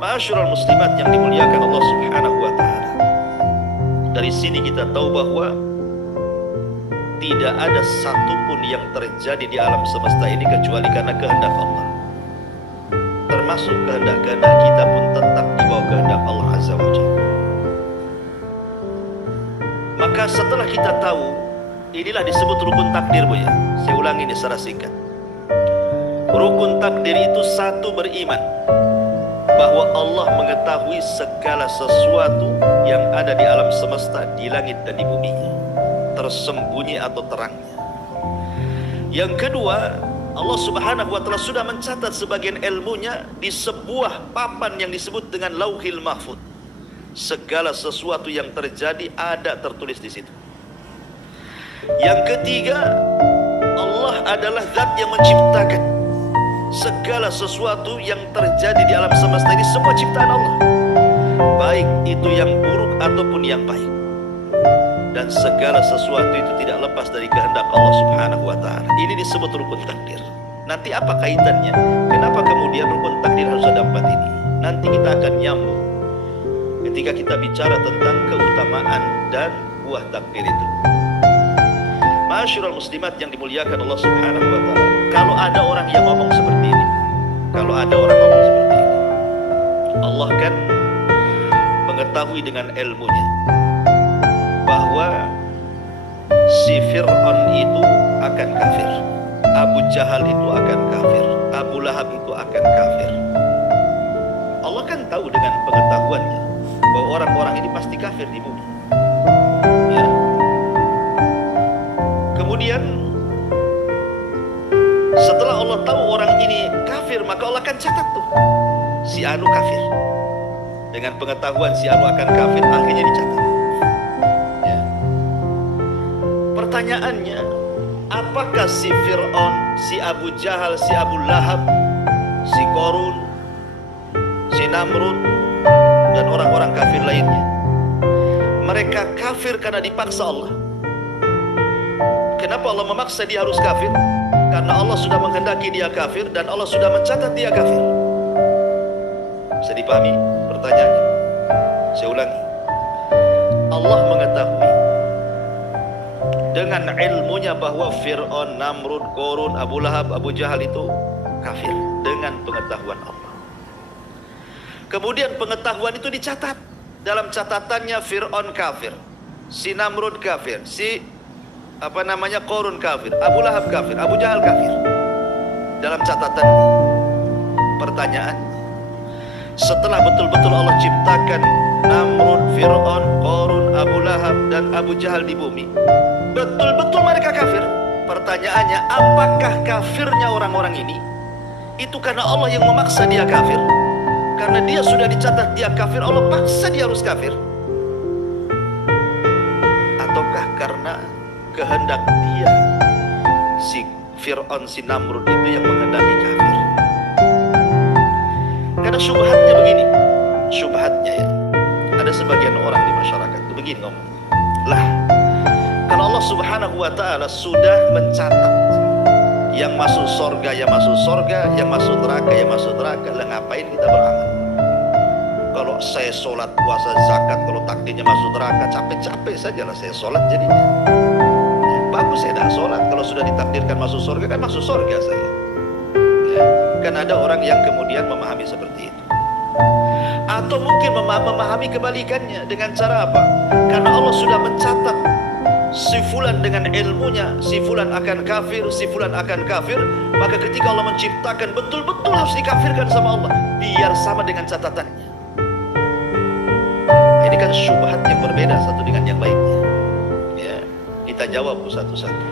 Ma'asyiral muslimat yang dimuliakan Allah Subhanahu wa taala. Dari sini kita tahu bahwa tidak ada satupun yang terjadi di alam semesta ini kecuali karena kehendak Allah. Termasuk kehendak-kehendak kita pun tetap di bawah kehendak Allah Azza wa Jalla. Maka setelah kita tahu, inilah disebut rukun takdir, Bu ya. Saya ulangi ini secara singkat. Rukun takdir itu satu, beriman bahwa Allah mengetahui segala sesuatu yang ada di alam semesta, di langit dan di bumi, tersembunyi atau terangnya. Yang kedua, Allah Subhanahu wa taala sudah mencatat sebagian ilmunya di sebuah papan yang disebut dengan Lauhil Mahfuz. Segala sesuatu yang terjadi ada tertulis di situ. Yang ketiga, Allah adalah zat yang menciptakan segala sesuatu yang terjadi di alam semesta ini, semua ciptaan Allah, baik itu yang buruk ataupun yang baik. Dan segala sesuatu itu tidak lepas dari kehendak Allah Subhanahu wa ta'ala. Ini disebut rukun takdir. Nanti apa kaitannya? Kenapa kemudian rukun takdir harus ada 4 ini? Nanti kita akan nyambung ketika kita bicara tentang keutamaan dan buah takdir itu. Ma'asyiral muslimat yang dimuliakan Allah Subhanahu wa ta'ala. Kalau ada orang yang ngomong seperti ini, Allah kan mengetahui dengan ilmunya bahwa si Fir'aun itu akan kafir, Abu Jahal itu akan kafir, Abu Lahab itu akan kafir. Allah kan tahu dengan pengetahuannya bahwa orang-orang ini pasti kafir di bumi, ya. Kemudian setelah Allah tahu orang ini kafir, maka Allah akan catat tuh, si Anu kafir. Dengan pengetahuan si Anu akan kafir, akhirnya dicatat. Ya. Pertanyaannya, apakah si Fir'aun, si Abu Jahal, si Abu Lahab, si Qarun, si Namrud, dan orang-orang kafir lainnya, mereka kafir karena dipaksa Allah? Kenapa Allah memaksa dia harus kafir? Karena Allah sudah menghendaki dia kafir dan Allah sudah mencatat dia kafir. Bisa dipahami pertanyaannya? Saya ulangi. Allah mengetahui dengan ilmunya bahwa Fir'aun, Namrud, Qarun, Abu Lahab, Abu Jahal itu kafir dengan pengetahuan Allah. Kemudian pengetahuan itu dicatat. Dalam catatannya Fir'aun kafir, si Namrud kafir, si Qarun kafir, Abu Lahab kafir, Abu Jahal kafir. Dalam catatan. Pertanyaan, setelah betul-betul Allah ciptakan Namrud, Fir'aun, Qarun, Abu Lahab, dan Abu Jahal di bumi, betul-betul mereka kafir. Pertanyaannya, apakah kafirnya orang-orang ini itu karena Allah yang memaksa dia kafir? Karena dia sudah dicatat dia kafir, Allah paksa dia harus kafir? Ataukah karena kehendak dia, si Fir'aun, si Namrud itu yang menghendaki kafir? Karena syubhatnya begini, syubhatnya ya, ada sebagian orang di masyarakat itu begini ngomong, lah kalau Allah Subhanahu wa ta'ala sudah mencatat yang masuk sorga ya masuk sorga, yang masuk neraka ya masuk neraka, lah ngapain kita beramal? Kalau saya sholat, puasa, zakat, kalau takdirnya masuk neraka, capek-capek saja lah saya sholat jadinya. Bagus saya dah sholat, kalau sudah ditakdirkan masuk surga kan masuk surga saya, ya. Kan ada orang yang kemudian memahami seperti itu. Atau mungkin memahami kebalikannya dengan cara apa? Karena Allah sudah mencatat si fulan dengan ilmunya, si fulan akan kafir, si fulan akan kafir, maka ketika Allah menciptakan betul-betul harus dikafirkan sama Allah, biar sama dengan catatannya. Ini kan syubhat yang berbeda satu dengan yang lainnya, ya. Kita jawab satu-satu.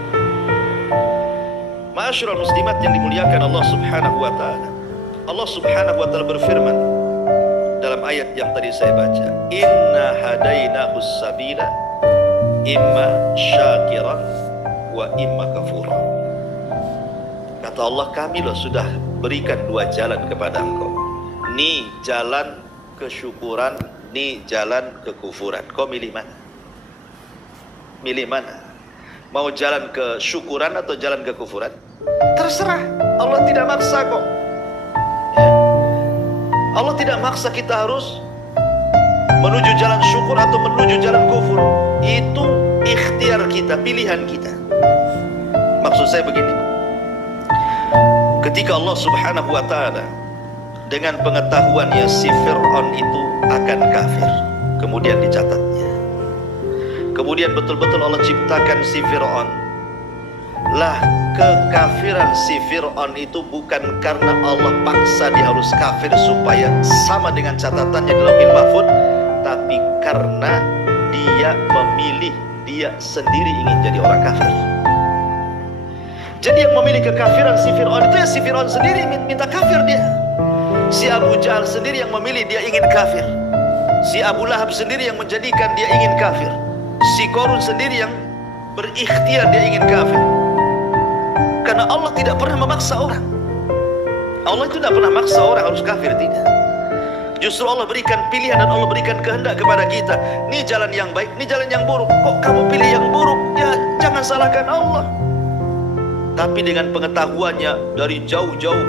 Ma'asyiral muslimat yang dimuliakan Allah Subhanahu wa ta'ala. Allah Subhanahu wa taala berfirman dalam ayat yang tadi saya baca, inna hadainahus sabila imma syakiran wa imma kafura. Kata Allah, kami loh sudah berikan dua jalan kepada engkau. Ni jalan kesyukuran, ni jalan kekufuran. Kau milih mana? Milih mana? Mau jalan kesyukuran atau jalan kekufuran? Terserah. Allah tidak maksa kok. Ya. Allah tidak maksa kita harus menuju jalan syukur atau menuju jalan kufur. Itu ikhtiar kita, pilihan kita. Maksud saya begini, ketika Allah Subhanahu wa ta'ala dengan pengetahuannya si Fir'aun itu akan kafir, kemudian dicatatnya, kemudian betul-betul Allah ciptakan si Fir'aun. Lah, kekafiran si Fir'aun itu bukan karena Allah paksa dia harus kafir supaya sama dengan catatannya di Lauhil Mahfuz, tapi karena dia memilih, dia sendiri ingin jadi orang kafir. Jadi yang memilih kekafiran si Fir'aun itu ya si Fir'aun sendiri minta kafir dia. Si Abu Jahal sendiri yang memilih dia ingin kafir. Si Abu Lahab sendiri yang menjadikan dia ingin kafir. Si Qarun sendiri yang berikhtiar dia ingin kafir. Karena Allah tidak pernah memaksa orang. Allah itu tidak pernah maksa orang harus kafir, tidak. Justru Allah berikan pilihan dan Allah berikan kehendak kepada kita. Ini jalan yang baik, ini jalan yang buruk. Kok kamu pilih yang buruk? Ya jangan salahkan Allah. Tapi dengan pengetahuannya dari jauh-jauh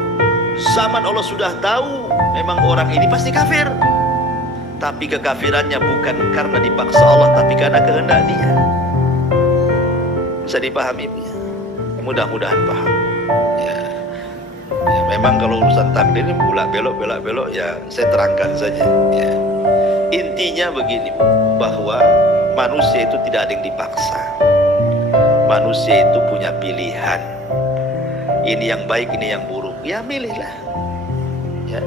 zaman Allah sudah tahu memang orang ini pasti kafir. Tapi kekafirannya bukan karena dipaksa Allah, tapi karena kehendak dia. Bisa dipahami ya? Mudah-mudahan paham ya. Ya, memang kalau urusan takdir ini belak-belok ya saya terangkan saja ya. Intinya begini, bahwa manusia itu tidak ada yang dipaksa. Manusia itu punya pilihan. Ini yang baik, ini yang buruk. Ya milihlah. Ya.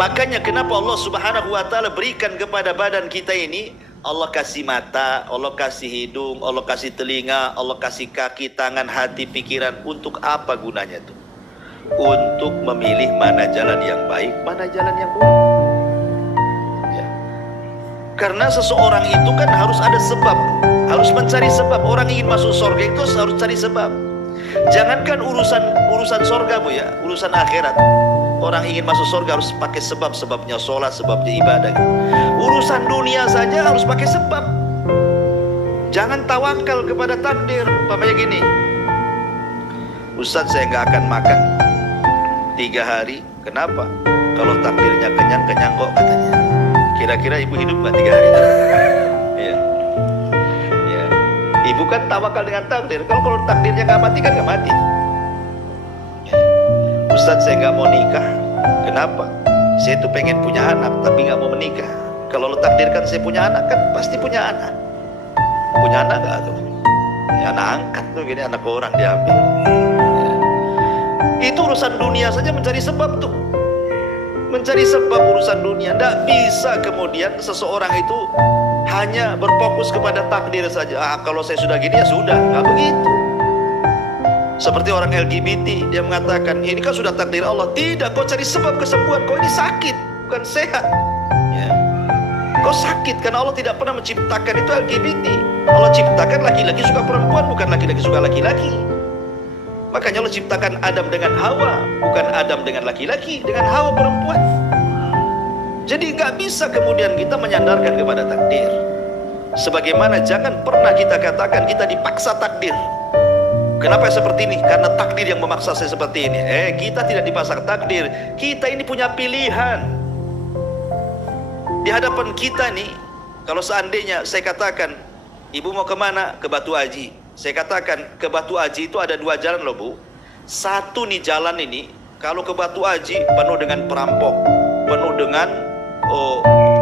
Makanya kenapa Allah Subhanahu wa ta'ala berikan kepada badan kita ini, Allah kasih mata, Allah kasih hidung, Allah kasih telinga, Allah kasih kaki, tangan, hati, pikiran. Untuk apa gunanya itu? Untuk memilih mana jalan yang baik, mana jalan yang buruk. Ya. Karena seseorang itu kan harus ada sebab, harus mencari sebab. Orang ingin masuk surga itu harus cari sebab. Jangankan urusan surga bu ya, urusan akhirat. Orang ingin masuk surga harus pakai sebab, sebabnya sholat, sebabnya ibadah. Urusan dunia saja harus pakai sebab. Jangan tawakal kepada takdir. Umpamanya gini, Ustaz saya nggak akan makan 3 hari. Kenapa? Kalau takdirnya kenyang kok katanya. Kira-kira ibu hidup nggak 3 hari? Ya. Ya. Ibu kan tawakal dengan takdir. Kalau takdirnya nggak mati kan nggak mati. Ya. Ustaz saya nggak mau nikah. Kenapa? Saya tuh pengen punya anak tapi nggak mau menikah. Kalau lo takdirkan saya punya anak kan pasti punya anak. Punya anak nggak tuh? Ya, anak angkat tuh gini, anak orang diambil. Ya. Itu urusan dunia saja mencari sebab tuh. Mencari sebab urusan dunia. Tidak bisa kemudian seseorang itu hanya berfokus kepada takdir saja. Kalau saya sudah gini ya sudah. Nggak begitu. Seperti orang LGBT, dia mengatakan ini kan sudah takdir Allah. Tidak, kau cari sebab kesembuhan. Kau ini sakit, bukan sehat ya. Kau sakit karena Allah tidak pernah menciptakan itu LGBT. Allah ciptakan laki-laki suka perempuan, bukan laki-laki suka laki-laki. Makanya Allah ciptakan Adam dengan Hawa, bukan Adam dengan laki-laki, dengan Hawa perempuan. Jadi nggak bisa kemudian kita menyandarkan kepada takdir. Sebagaimana jangan pernah kita katakan kita dipaksa takdir. Kenapa seperti ini? Karena takdir yang memaksa saya seperti ini. Kita tidak dipaksa takdir. Kita ini punya pilihan. Di hadapan kita nih, kalau seandainya saya katakan, ibu mau kemana? Ke Batu Aji. Saya katakan, ke Batu Aji itu ada 2 jalan loh bu. Satu nih jalan ini, kalau ke Batu Aji penuh dengan perampok, penuh dengan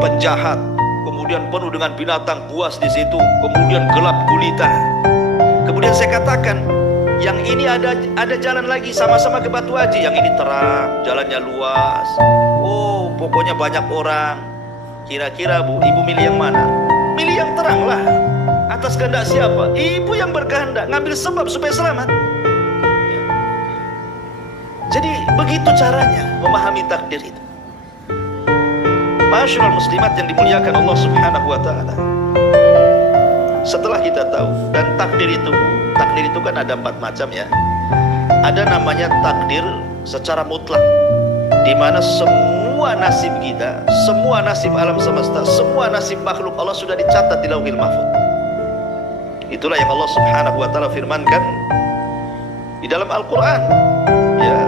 penjahat, kemudian penuh dengan binatang buas di situ, kemudian gelap gulita. Kemudian saya katakan, yang ini ada jalan lagi sama-sama ke Batu Aji. Yang ini terang, jalannya luas. Oh, pokoknya banyak orang. Kira-kira bu, ibu milih yang mana? Milih yang terang lah. Atas kehendak siapa? Ibu yang berkehendak, ngambil sebab supaya selamat. Jadi begitu caranya memahami takdir itu. Ma'asyiral muslimat yang dimuliakan Allah Subhanahu wa taala. Setelah kita tahu, dan takdir itu kan ada 4 macam ya. Ada namanya takdir secara mutlak, di mana semua nasib kita, semua nasib alam semesta, semua nasib makhluk Allah sudah dicatat di Lauhil Mahfuz. Itulah yang Allah Subhanahu wa taala firmankan di dalam Al-Qur'an, ya,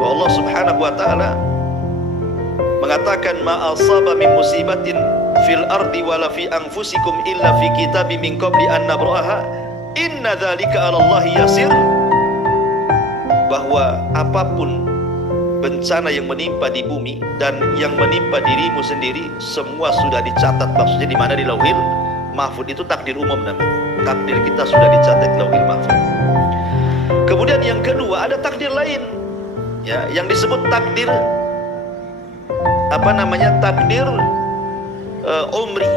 bahwa Allah Subhanahu wa taala mengatakan ma asaba min musibatin fil ardi wala fi anfusikum illa fi kitabim min qabli an nabraha inna dzalika 'ala Allah yasir. Bahwa apapun bencana yang menimpa di bumi dan yang menimpa dirimu sendiri semua sudah dicatat. Maksudnya di mana? Di Lauhil Mahfuz. Itu takdir umum namanya. Takdir kita sudah dicatat di Lauhil Mahfuz. Kemudian yang kedua ada takdir lain, ya, yang disebut takdir takdir umri,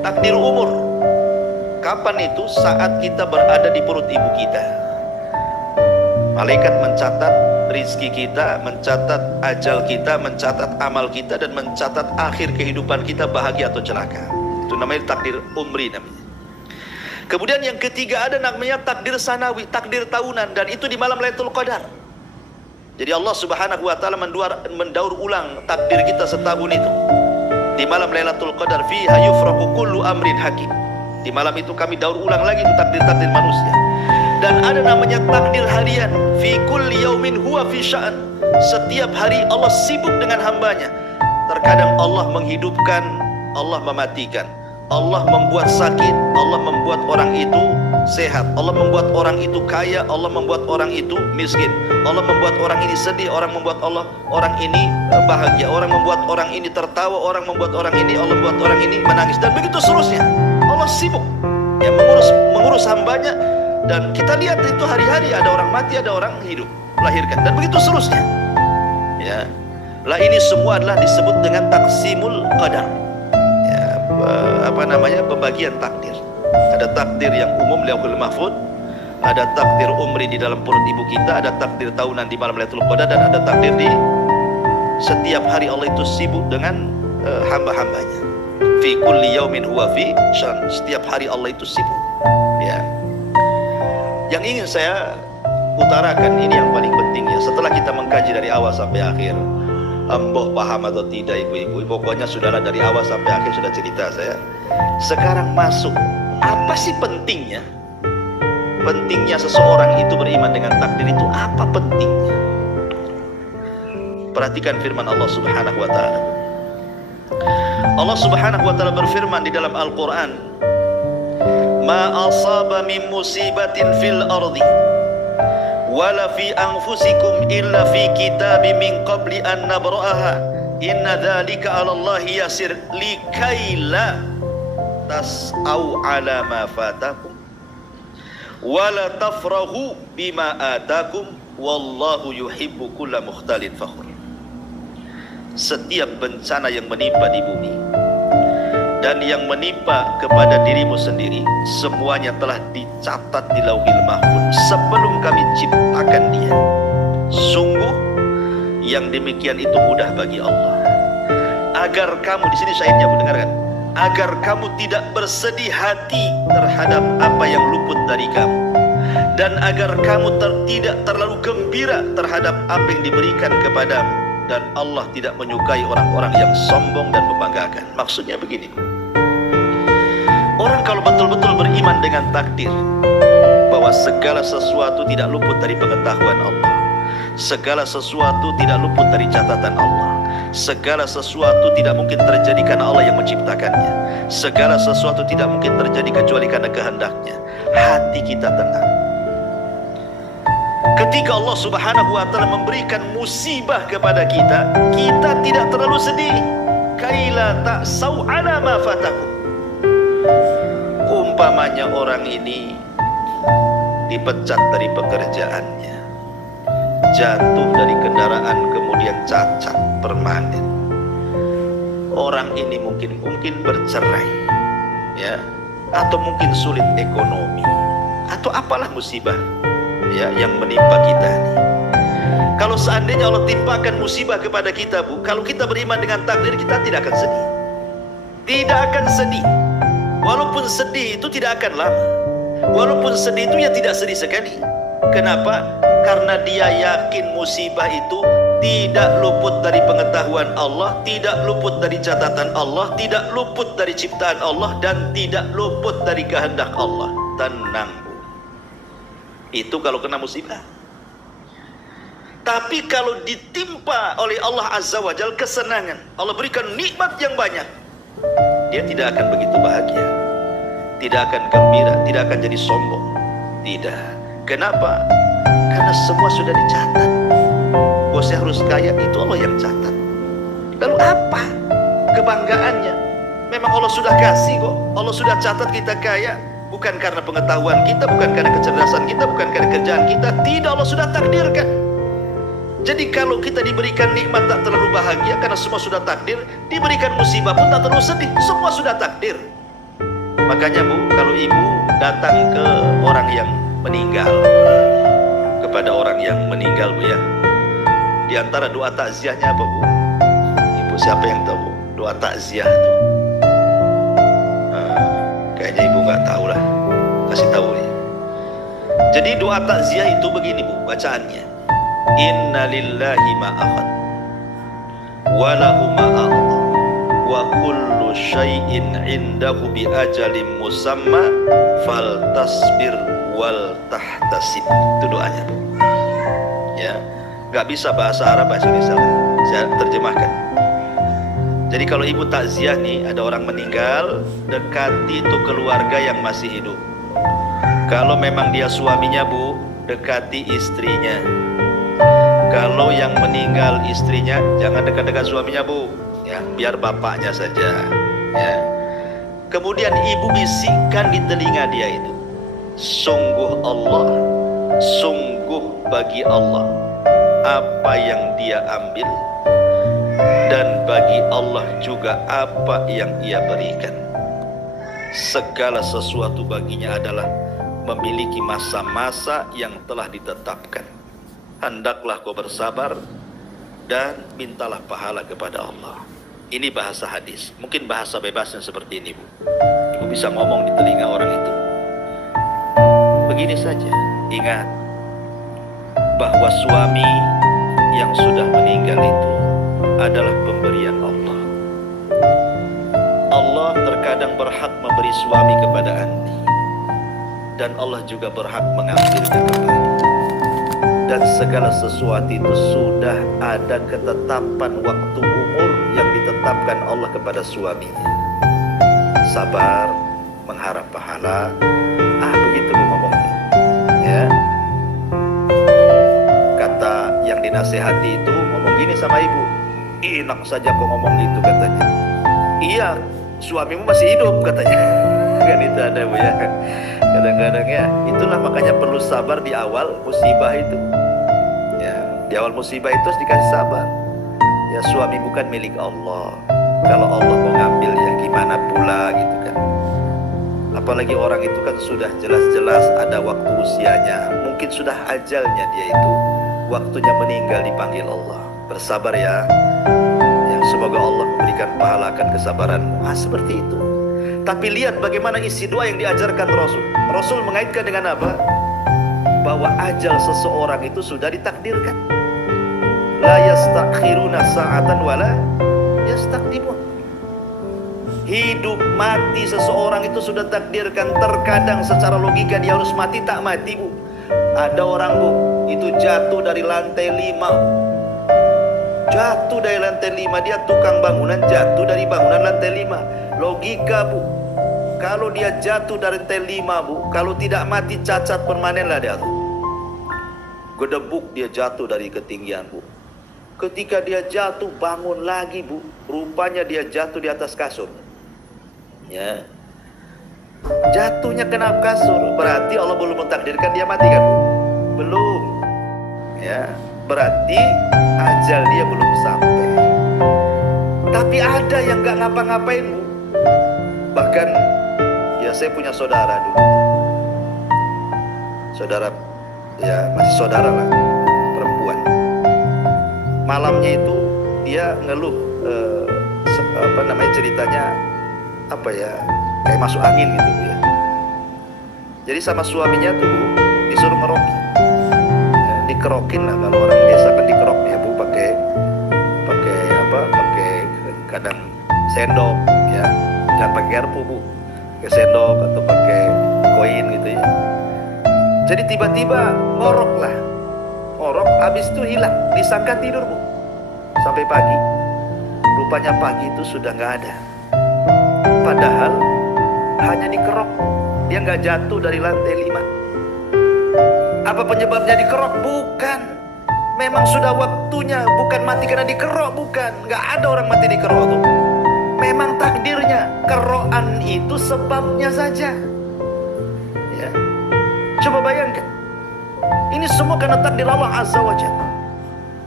takdir umur. Kapan itu? Saat kita berada di perut ibu kita. Malaikat mencatat rizki kita, mencatat ajal kita, mencatat amal kita, dan mencatat akhir kehidupan kita bahagia atau celaka. Itu namanya takdir umri namanya. Kemudian yang ketiga ada namanya takdir sanawi, takdir tahunan, dan itu di malam Lailatul Qadar. Jadi Allah Subhanahu wa taala mendaur ulang takdir kita setahun itu. Di malam Lailatul Qadar fiha yufraqu kullu amrin hakim. Di malam itu kami daur ulang lagi takdir-takdir manusia. Dan ada namanya takdir harian, fi kulli yaumin huwa fi sya'an. Setiap hari Allah sibuk dengan hambanya. Terkadang Allah menghidupkan, Allah mematikan, Allah membuat sakit, Allah membuat orang itu sehat, Allah membuat orang itu kaya, Allah membuat orang itu miskin, Allah membuat orang ini sedih, orang membuat orang ini bahagia, orang membuat orang ini tertawa, orang membuat orang ini, Allah membuat orang ini menangis, dan begitu seterusnya. Allah sibuk ya mengurus hambanya. Dan kita lihat itu hari-hari ada orang mati, ada orang hidup, melahirkan, dan begitu seterusnya. Ya, lah ini semua adalah disebut dengan taksimul qadar. Ya, pembagian takdir. Ada takdir yang umum Lauhul Mahfuz, ada takdir umri di dalam perut ibu kita, ada takdir tahunan di malam Lailatul Qadar, dan ada takdir di setiap hari Allah itu sibuk dengan hamba-hambanya. Fi kulli yaumin huwa fi sya'an. Setiap hari Allah itu sibuk. Ya. Yang ingin saya utarakan ini yang paling penting ya. Setelah kita mengkaji dari awal sampai akhir, mbok paham atau tidak ibu-ibu, pokoknya sudahlah dari awal sampai akhir sudah cerita saya. Sekarang masuk, apa sih pentingnya? Pentingnya seseorang itu beriman dengan takdir itu apa pentingnya? Perhatikan firman Allah Subhanahu wa taala. Allah Subhanahu wa taala berfirman di dalam Al-Qur'an, ma asaba min musibatin fil ardi wala fi anfusikum illa fi kitabim min qabli an nabraha inna dzalika 'ala Allah yasir likaila tas'au 'ala ma fatakum wala tafrahu bima atakum wallahu yuhibbu kulla mukhtalin fakhur. Setiap bencana yang menimpa di bumi dan yang menimpa kepada dirimu sendiri, semuanya telah dicatat di Lauhil Mahfuz sebelum kami ciptakan dia. Sungguh yang demikian itu mudah bagi Allah. Agar kamu, di sini syahidnya mendengarkan, agar kamu tidak bersedih hati terhadap apa yang luput dari kamu, dan agar kamu tidak terlalu gembira terhadap apa yang diberikan kepadamu, dan Allah tidak menyukai orang-orang yang sombong dan membanggakan. Maksudnya begini, orang kalau betul-betul beriman dengan takdir, bahwa segala sesuatu tidak luput dari pengetahuan Allah, segala sesuatu tidak luput dari catatan Allah, segala sesuatu tidak mungkin terjadi karena Allah yang menciptakannya, segala sesuatu tidak mungkin terjadi kecuali karena kehendaknya, hati kita tenang. Ketika Allah Subhanahu wa ta'ala memberikan musibah kepada kita, kita tidak terlalu sedih. Kaila ta'sau 'ala ma fatakum. Umpamanya orang ini dipecat dari pekerjaannya, jatuh dari kendaraan, kemudian cacat permanen. Orang ini mungkin bercerai, ya, atau mungkin sulit ekonomi, atau apalah musibah ya yang menimpa kita ini. Kalau seandainya Allah timpakan musibah kepada kita, Bu, kalau kita beriman dengan takdir, kita tidak akan sedih. Tidak akan sedih. Walaupun sedih itu tidak akan lama. Walaupun sedih itu ya tidak sedih sekali. Kenapa? Karena dia yakin musibah itu tidak luput dari pengetahuan Allah, tidak luput dari catatan Allah, tidak luput dari ciptaan Allah, dan tidak luput dari kehendak Allah. Tenang, Bu. Itu kalau kena musibah. Tapi kalau ditimpa oleh Allah Azza wa Jalla kesenangan, Allah berikan nikmat yang banyak, dia tidak akan begitu bahagia, tidak akan gembira, tidak akan jadi sombong. Tidak. Kenapa? Karena semua sudah dicatat. Bosnya harus kaya, itu Allah yang catat. Lalu apa kebanggaannya? Memang Allah sudah kasih kok. Allah sudah catat kita kaya. Bukan karena pengetahuan kita, bukan karena kecerdasan kita, bukan karena kerjaan kita. Tidak, Allah sudah takdirkan. Jadi kalau kita diberikan nikmat tak terlalu bahagia karena semua sudah takdir, diberikan musibah pun tak terlalu sedih, semua sudah takdir. Makanya, Bu, kalau ibu datang ke orang yang meninggal, kepada orang yang meninggal, Bu, ya, di antara doa takziahnya apa, Bu? Ibu siapa yang tahu, Bu? Doa takziah itu. Kayaknya ibu nggak tahu lah, kasih tahu ya. Jadi doa takziah itu begini, Bu, bacaannya. Inna lillahi ma akhad wa lahu ma a'ta wa kullu syai'in indahu bi ajalin musamma fal tasbir wal tahtasib. Itu doanya, Bu. Ya, nggak bisa bahasa Arab, bahasa Indonesia. Saya terjemahkan. Jadi kalau ibu takziah nih, ada orang meninggal, dekati itu keluarga yang masih hidup. Kalau memang dia suaminya, Bu, dekati istrinya. Kalau yang meninggal istrinya, jangan dekat-dekat suaminya, Bu, ya, biar bapaknya saja, ya. Kemudian ibu bisikkan di telinga dia itu, sungguh Allah, sungguh bagi Allah apa yang dia ambil, dan bagi Allah juga apa yang ia berikan. Segala sesuatu baginya adalah memiliki masa-masa yang telah ditetapkan. Hendaklah kau bersabar dan mintalah pahala kepada Allah. Ini bahasa hadis. Mungkin bahasa bebasnya seperti ini, Bu. Ibu bisa ngomong di telinga orang itu. Begini saja, ingat bahwa suami yang sudah meninggal itu adalah pemberian Allah. Allah terkadang berhak memberi suami kepada Andi, dan Allah juga berhak mengambilnya kembali. Dan segala sesuatu itu sudah ada ketetapan waktu umur yang ditetapkan Allah kepada suaminya. Sabar, mengharap pahala. Begitu Bu ngomongnya, ya. Kata yang dinasehati itu ngomong gini sama ibu, enak saja kok ngomong gitu, katanya. Iya, suamimu masih hidup, katanya. Kan itu ada, Bu, ya. Kadang-kadang ya, itulah makanya perlu sabar di awal musibah itu. Ya, di awal musibah itu harus dikasih sabar. Ya, suami bukan milik Allah. Kalau Allah mau ngambil, ya gimana pula gitu kan. Apalagi orang itu kan sudah jelas-jelas ada waktu usianya. Mungkin sudah ajalnya dia itu, waktunya meninggal dipanggil Allah. Bersabar ya. Ya, semoga Allah memberikan pahala akan kesabaranmu. Seperti itu. Tapi lihat bagaimana isi doa yang diajarkan Rasul. Rasul mengaitkan dengan apa? Bahwa ajal seseorang itu sudah ditakdirkan. La yastakhiruna sa'atan wala yastaqdimun. Hidup mati seseorang itu sudah takdirkan. Terkadang secara logika dia harus mati, tak mati, Bu. Ada orang, Bu, itu jatuh dari lantai 5. Jatuh dari lantai 5, dia tukang bangunan, jatuh dari bangunan lantai 5. Logika, Bu, kalau dia jatuh dari lantai 5, Bu, kalau tidak mati cacat permanen lah dia tuh. Gedebuk dia jatuh dari ketinggian, Bu. Ketika dia jatuh bangun lagi, Bu, rupanya dia jatuh di atas kasur. Ya, jatuhnya kena kasur, berarti Allah belum mentakdirkan dia mati kan, Bu? Belum. Ya, berarti ajal dia belum sampai. Tapi ada yang gak ngapa-ngapain, Bu. Bahkan ya saya punya saudara dulu. Saudara, ya masih saudara lah, perempuan. malamnya itu dia ngeluh, ceritanya kayak masuk angin gitu Bu ya. Jadi sama suaminya tuh Bu, disuruh ngerokin, ya, dikerokin lah, kalau orang desa kan dikerok ya Bu, pakai kadang sendok ya, jangan pakai garpu Bu, pakai sendok atau pakai koin gitu ya. Jadi tiba-tiba ngorok, habis itu hilang, disangka tidur Bu, sampai pagi. Rupanya pagi itu sudah nggak ada, padahal hanya dikerok, dia nggak jatuh dari lantai 5. Apa penyebabnya dikerok? Bukan, memang sudah waktunya, bukan mati karena dikerok, bukan. Nggak ada orang mati dikerok tuh, memang takdirnya. Kerokan itu sebabnya saja ya. Coba bayangkan, ini semua karena takdir Allah Azza wa Jalla.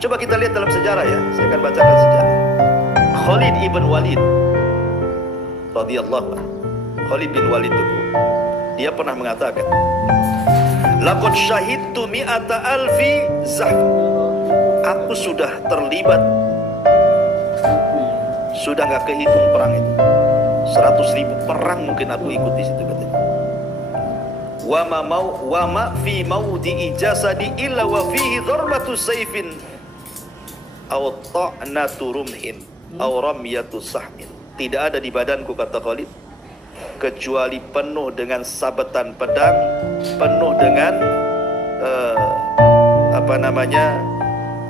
Coba kita lihat dalam sejarah ya, saya akan bacakan sejarah. Khalid ibn Walid radhiyallahu anhu, Khalid bin Walid itu dia pernah mengatakan, laqad syahidtu mi'ata alfi zahf. Aku sudah terlibat, sudah nggak kehitung perang itu, 100.000 perang mungkin aku ikut di situ katanya. Wa ma fi maudi ijasadi illa wa fihi dharbatu sayfin aw ta'natu rumhin aw ramyatu sahmin. Tidak ada di badanku, kata Khalid, kecuali penuh dengan sabetan pedang, penuh dengan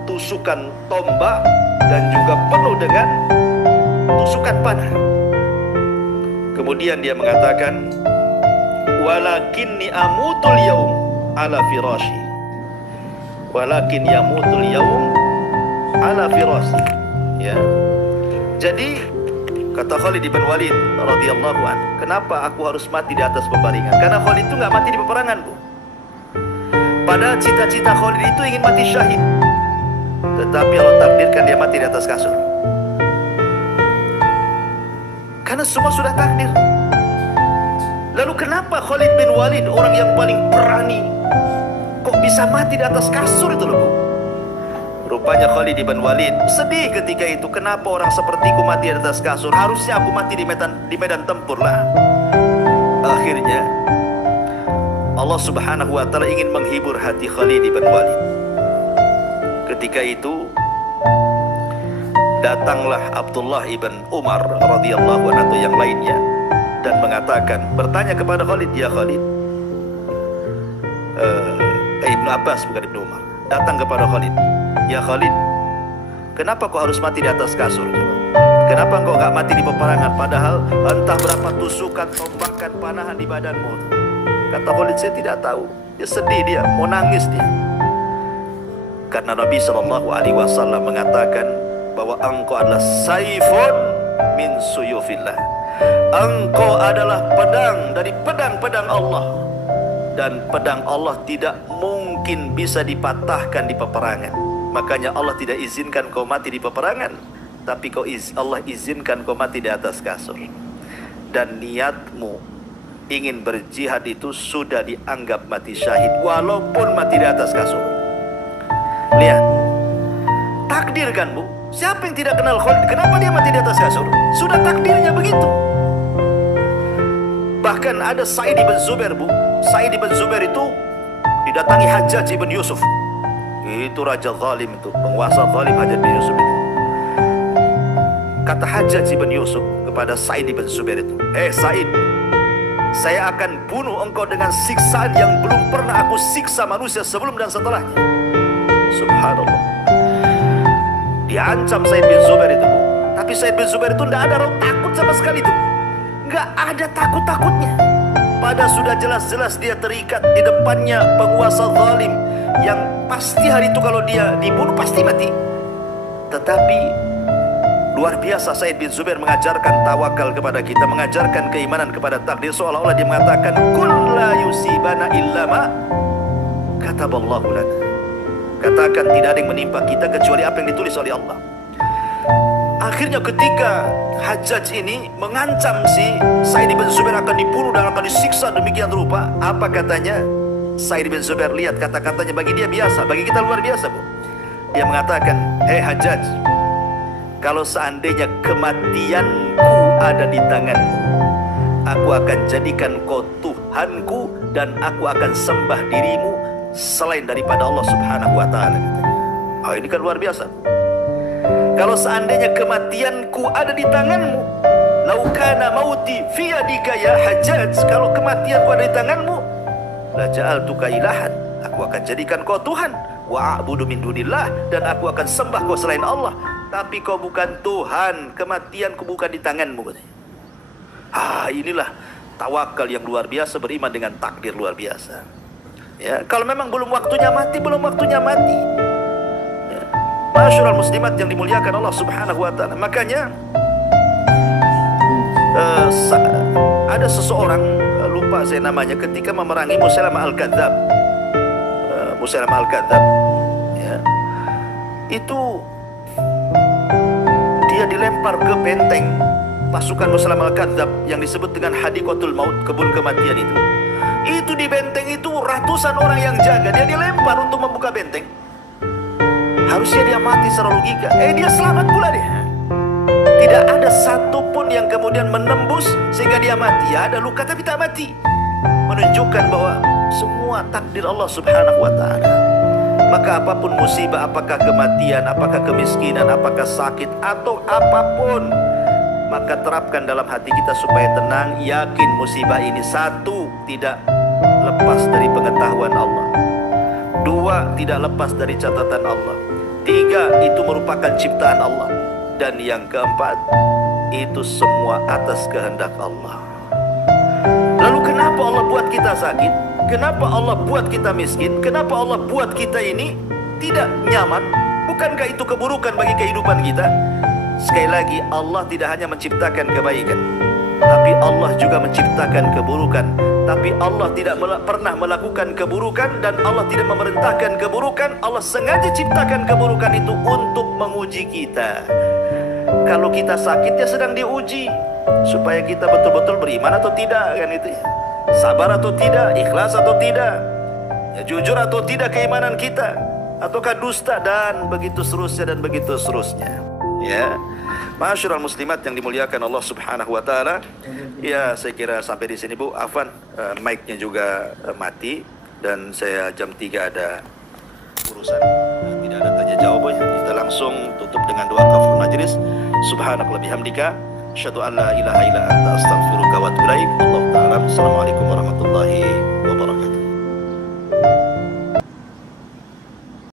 tusukan tombak, dan juga penuh dengan tusukan panah. Kemudian dia mengatakan, walakinni amutul yaum ala firashi, walakin yamutul yaum ala firashi ya. Jadi kata Khalid bin Walid radhiyallahu anhu, kenapa aku harus mati di atas pembaringan? Karena Khalid itu nggak mati di peperangan Bu. Padahal cita-cita Khalid itu ingin mati syahid, tetapi Allah takdirkan dia mati di atas kasur. Karena semua sudah takdir. Lalu kenapa Khalid bin Walid, orang yang paling berani, kok bisa mati di atas kasur itu loh Bu? Rupanya Khalid bin Walid sedih ketika itu. Kenapa orang sepertiku mati di atas kasur? Harusnya aku mati di medan tempur lah. Akhirnya Allah Subhanahu wa Ta'ala ingin menghibur hati Khalid bin Walid. Ketika itu datanglah Abdullah ibn Umar radhiyallahu anhu atau yang lainnya dan mengatakan, bertanya kepada Khalid, ya Khalid, Ibnu Abbas bukan Ibnu Umar, datang kepada Khalid, ya Khalid, kenapa kau harus mati di atas kasur? Kenapa kau gak mati di peperangan? Padahal entah berapa tusukan, tombakan, panahan di badanmu. Kata Khalid, saya tidak tahu. Dia sedih, dia mau nangis dia. Karena Nabi SAW mengatakan bahwa engkau adalah saifun min suyufillah. Engkau adalah pedang dari pedang-pedang Allah, dan pedang Allah tidak mungkin bisa dipatahkan di peperangan. Makanya Allah tidak izinkan kau mati di peperangan, tapi Allah izinkan kau mati di atas kasur. Dan niatmu ingin berjihad itu sudah dianggap mati syahid, walaupun mati di atas kasur. Lihat, takdir kan Bu? Siapa yang tidak kenal Khalid? Kenapa dia mati di atas kasur? Sudah takdirnya begitu. Bahkan ada Sa'id bin Zubair Bu. Sa'id bin Zubair itu didatangi Hajjaj bin Yusuf. Itu raja zalim itu, penguasa zalim Hajjaj bin Yusuf itu. Kata Hajjaj bin Yusuf kepada Sa'id bin Zubair itu, Sa'id, saya akan bunuh engkau dengan siksaan yang belum pernah aku siksa manusia sebelum dan setelahnya. Subhanallah. Diancam Sa'id bin Zubair itu Bu. Tapi Sa'id bin Zubair itu tidak ada takut sama sekali itu. Nggak ada takut-takutnya. Padahal sudah jelas-jelas dia terikat di depannya penguasa zalim yang pasti hari itu kalau dia dibunuh pasti mati. Tetapi luar biasa Sa'id bin Zubair mengajarkan tawakal kepada kita, mengajarkan keimanan kepada takdir, seolah-olah dia mengatakan kul la yusibana illa ma kataballahu lana. Katakan tidak ada yang menimpa kita kecuali apa yang ditulis oleh Allah. Akhirnya ketika Hajjaj ini mengancam si Sa'id bin Zubair akan dibunuh dan akan disiksa demikian rupa, apa katanya? Sa'id bin Zubair, lihat kata-katanya bagi dia biasa, bagi kita luar biasa Bu. Dia mengatakan, "Hei Hajjaj, kalau seandainya kematianku ada di tanganmu, aku akan jadikan kau Tuhanku dan aku akan sembah dirimu selain daripada Allah Subhanahu wa ta'ala." Oh, ini kan luar biasa. Kalau seandainya kematianku ada di tanganmu, lau kana mauti fi yadika ya Hajjaj, kalau kematianku ada di tanganmu, la ja'altuka ilahan, aku akan jadikan kau Tuhan, wa a'budu min dunillah, dan aku akan sembah kau selain Allah. Tapi kau bukan Tuhan, kematianku bukan di tanganmu. Inilah tawakal yang luar biasa, beriman dengan takdir luar biasa. Ya, kalau memang belum waktunya mati, belum waktunya mati. Ya. Masyarul muslimat yang dimuliakan Allah Subhanahu wa ta'ala. Makanya ada seseorang, lupa saya namanya, ketika memerangi Musailamah al-Kadzab. Musailamah al-Kadzab, ya, itu dia dilempar ke benteng pasukan Musailamah al-Kadzab yang disebut dengan Hadiqatul Maut, kebun kematian itu. Itu di benteng itu ratusan orang yang jaga, dia dilempar untuk membuka benteng. Harusnya dia mati secara logika, dia selamat pula dia. Tidak ada satupun yang kemudian menembus sehingga dia mati. Ya, ada luka tapi tak mati, menunjukkan bahwa semua takdir Allah Subhanahu wa ta'ala. Maka apapun musibah, apakah kematian, apakah kemiskinan, apakah sakit, atau apapun, maka terapkan dalam hati kita supaya tenang, yakin musibah ini, satu, tidak lepas dari pengetahuan Allah, dua, tidak lepas dari catatan Allah, tiga, itu merupakan ciptaan Allah, dan yang keempat, itu semua atas kehendak Allah. Lalu kenapa Allah buat kita sakit? Kenapa Allah buat kita miskin? Kenapa Allah buat kita ini tidak nyaman? Bukankah itu keburukan bagi kehidupan kita? Sekali lagi, Allah tidak hanya menciptakan kebaikan, tapi Allah juga menciptakan keburukan. Tapi Allah tidak pernah melakukan keburukan, dan Allah tidak memerintahkan keburukan. Allah sengaja ciptakan keburukan itu untuk menguji kita. Kalau kita sakit, ya sedang diuji supaya kita betul-betul beriman atau tidak, kan itu ya. Sabar atau tidak, ikhlas atau tidak, ya, jujur atau tidak keimanan kita, ataukah dusta, dan begitu seterusnya dan begitu seterusnya. Ya, masyarul muslimat yang dimuliakan Allah Subhanahu wa ta'ala. Ya, saya kira sampai di sini Bu. Afwan, mic-nya juga mati, dan saya jam 3 ada urusan, tidak ada tanya jawab ya. Kita langsung tutup dengan doa kafaratul majlis. Subhanakallah bihamdika, asyhadu an la ilaha illa anta, astaghfiruka wa atubu ilaik. Allahu ta'ala. Assalamualaikum warahmatullahi wabarakatuh.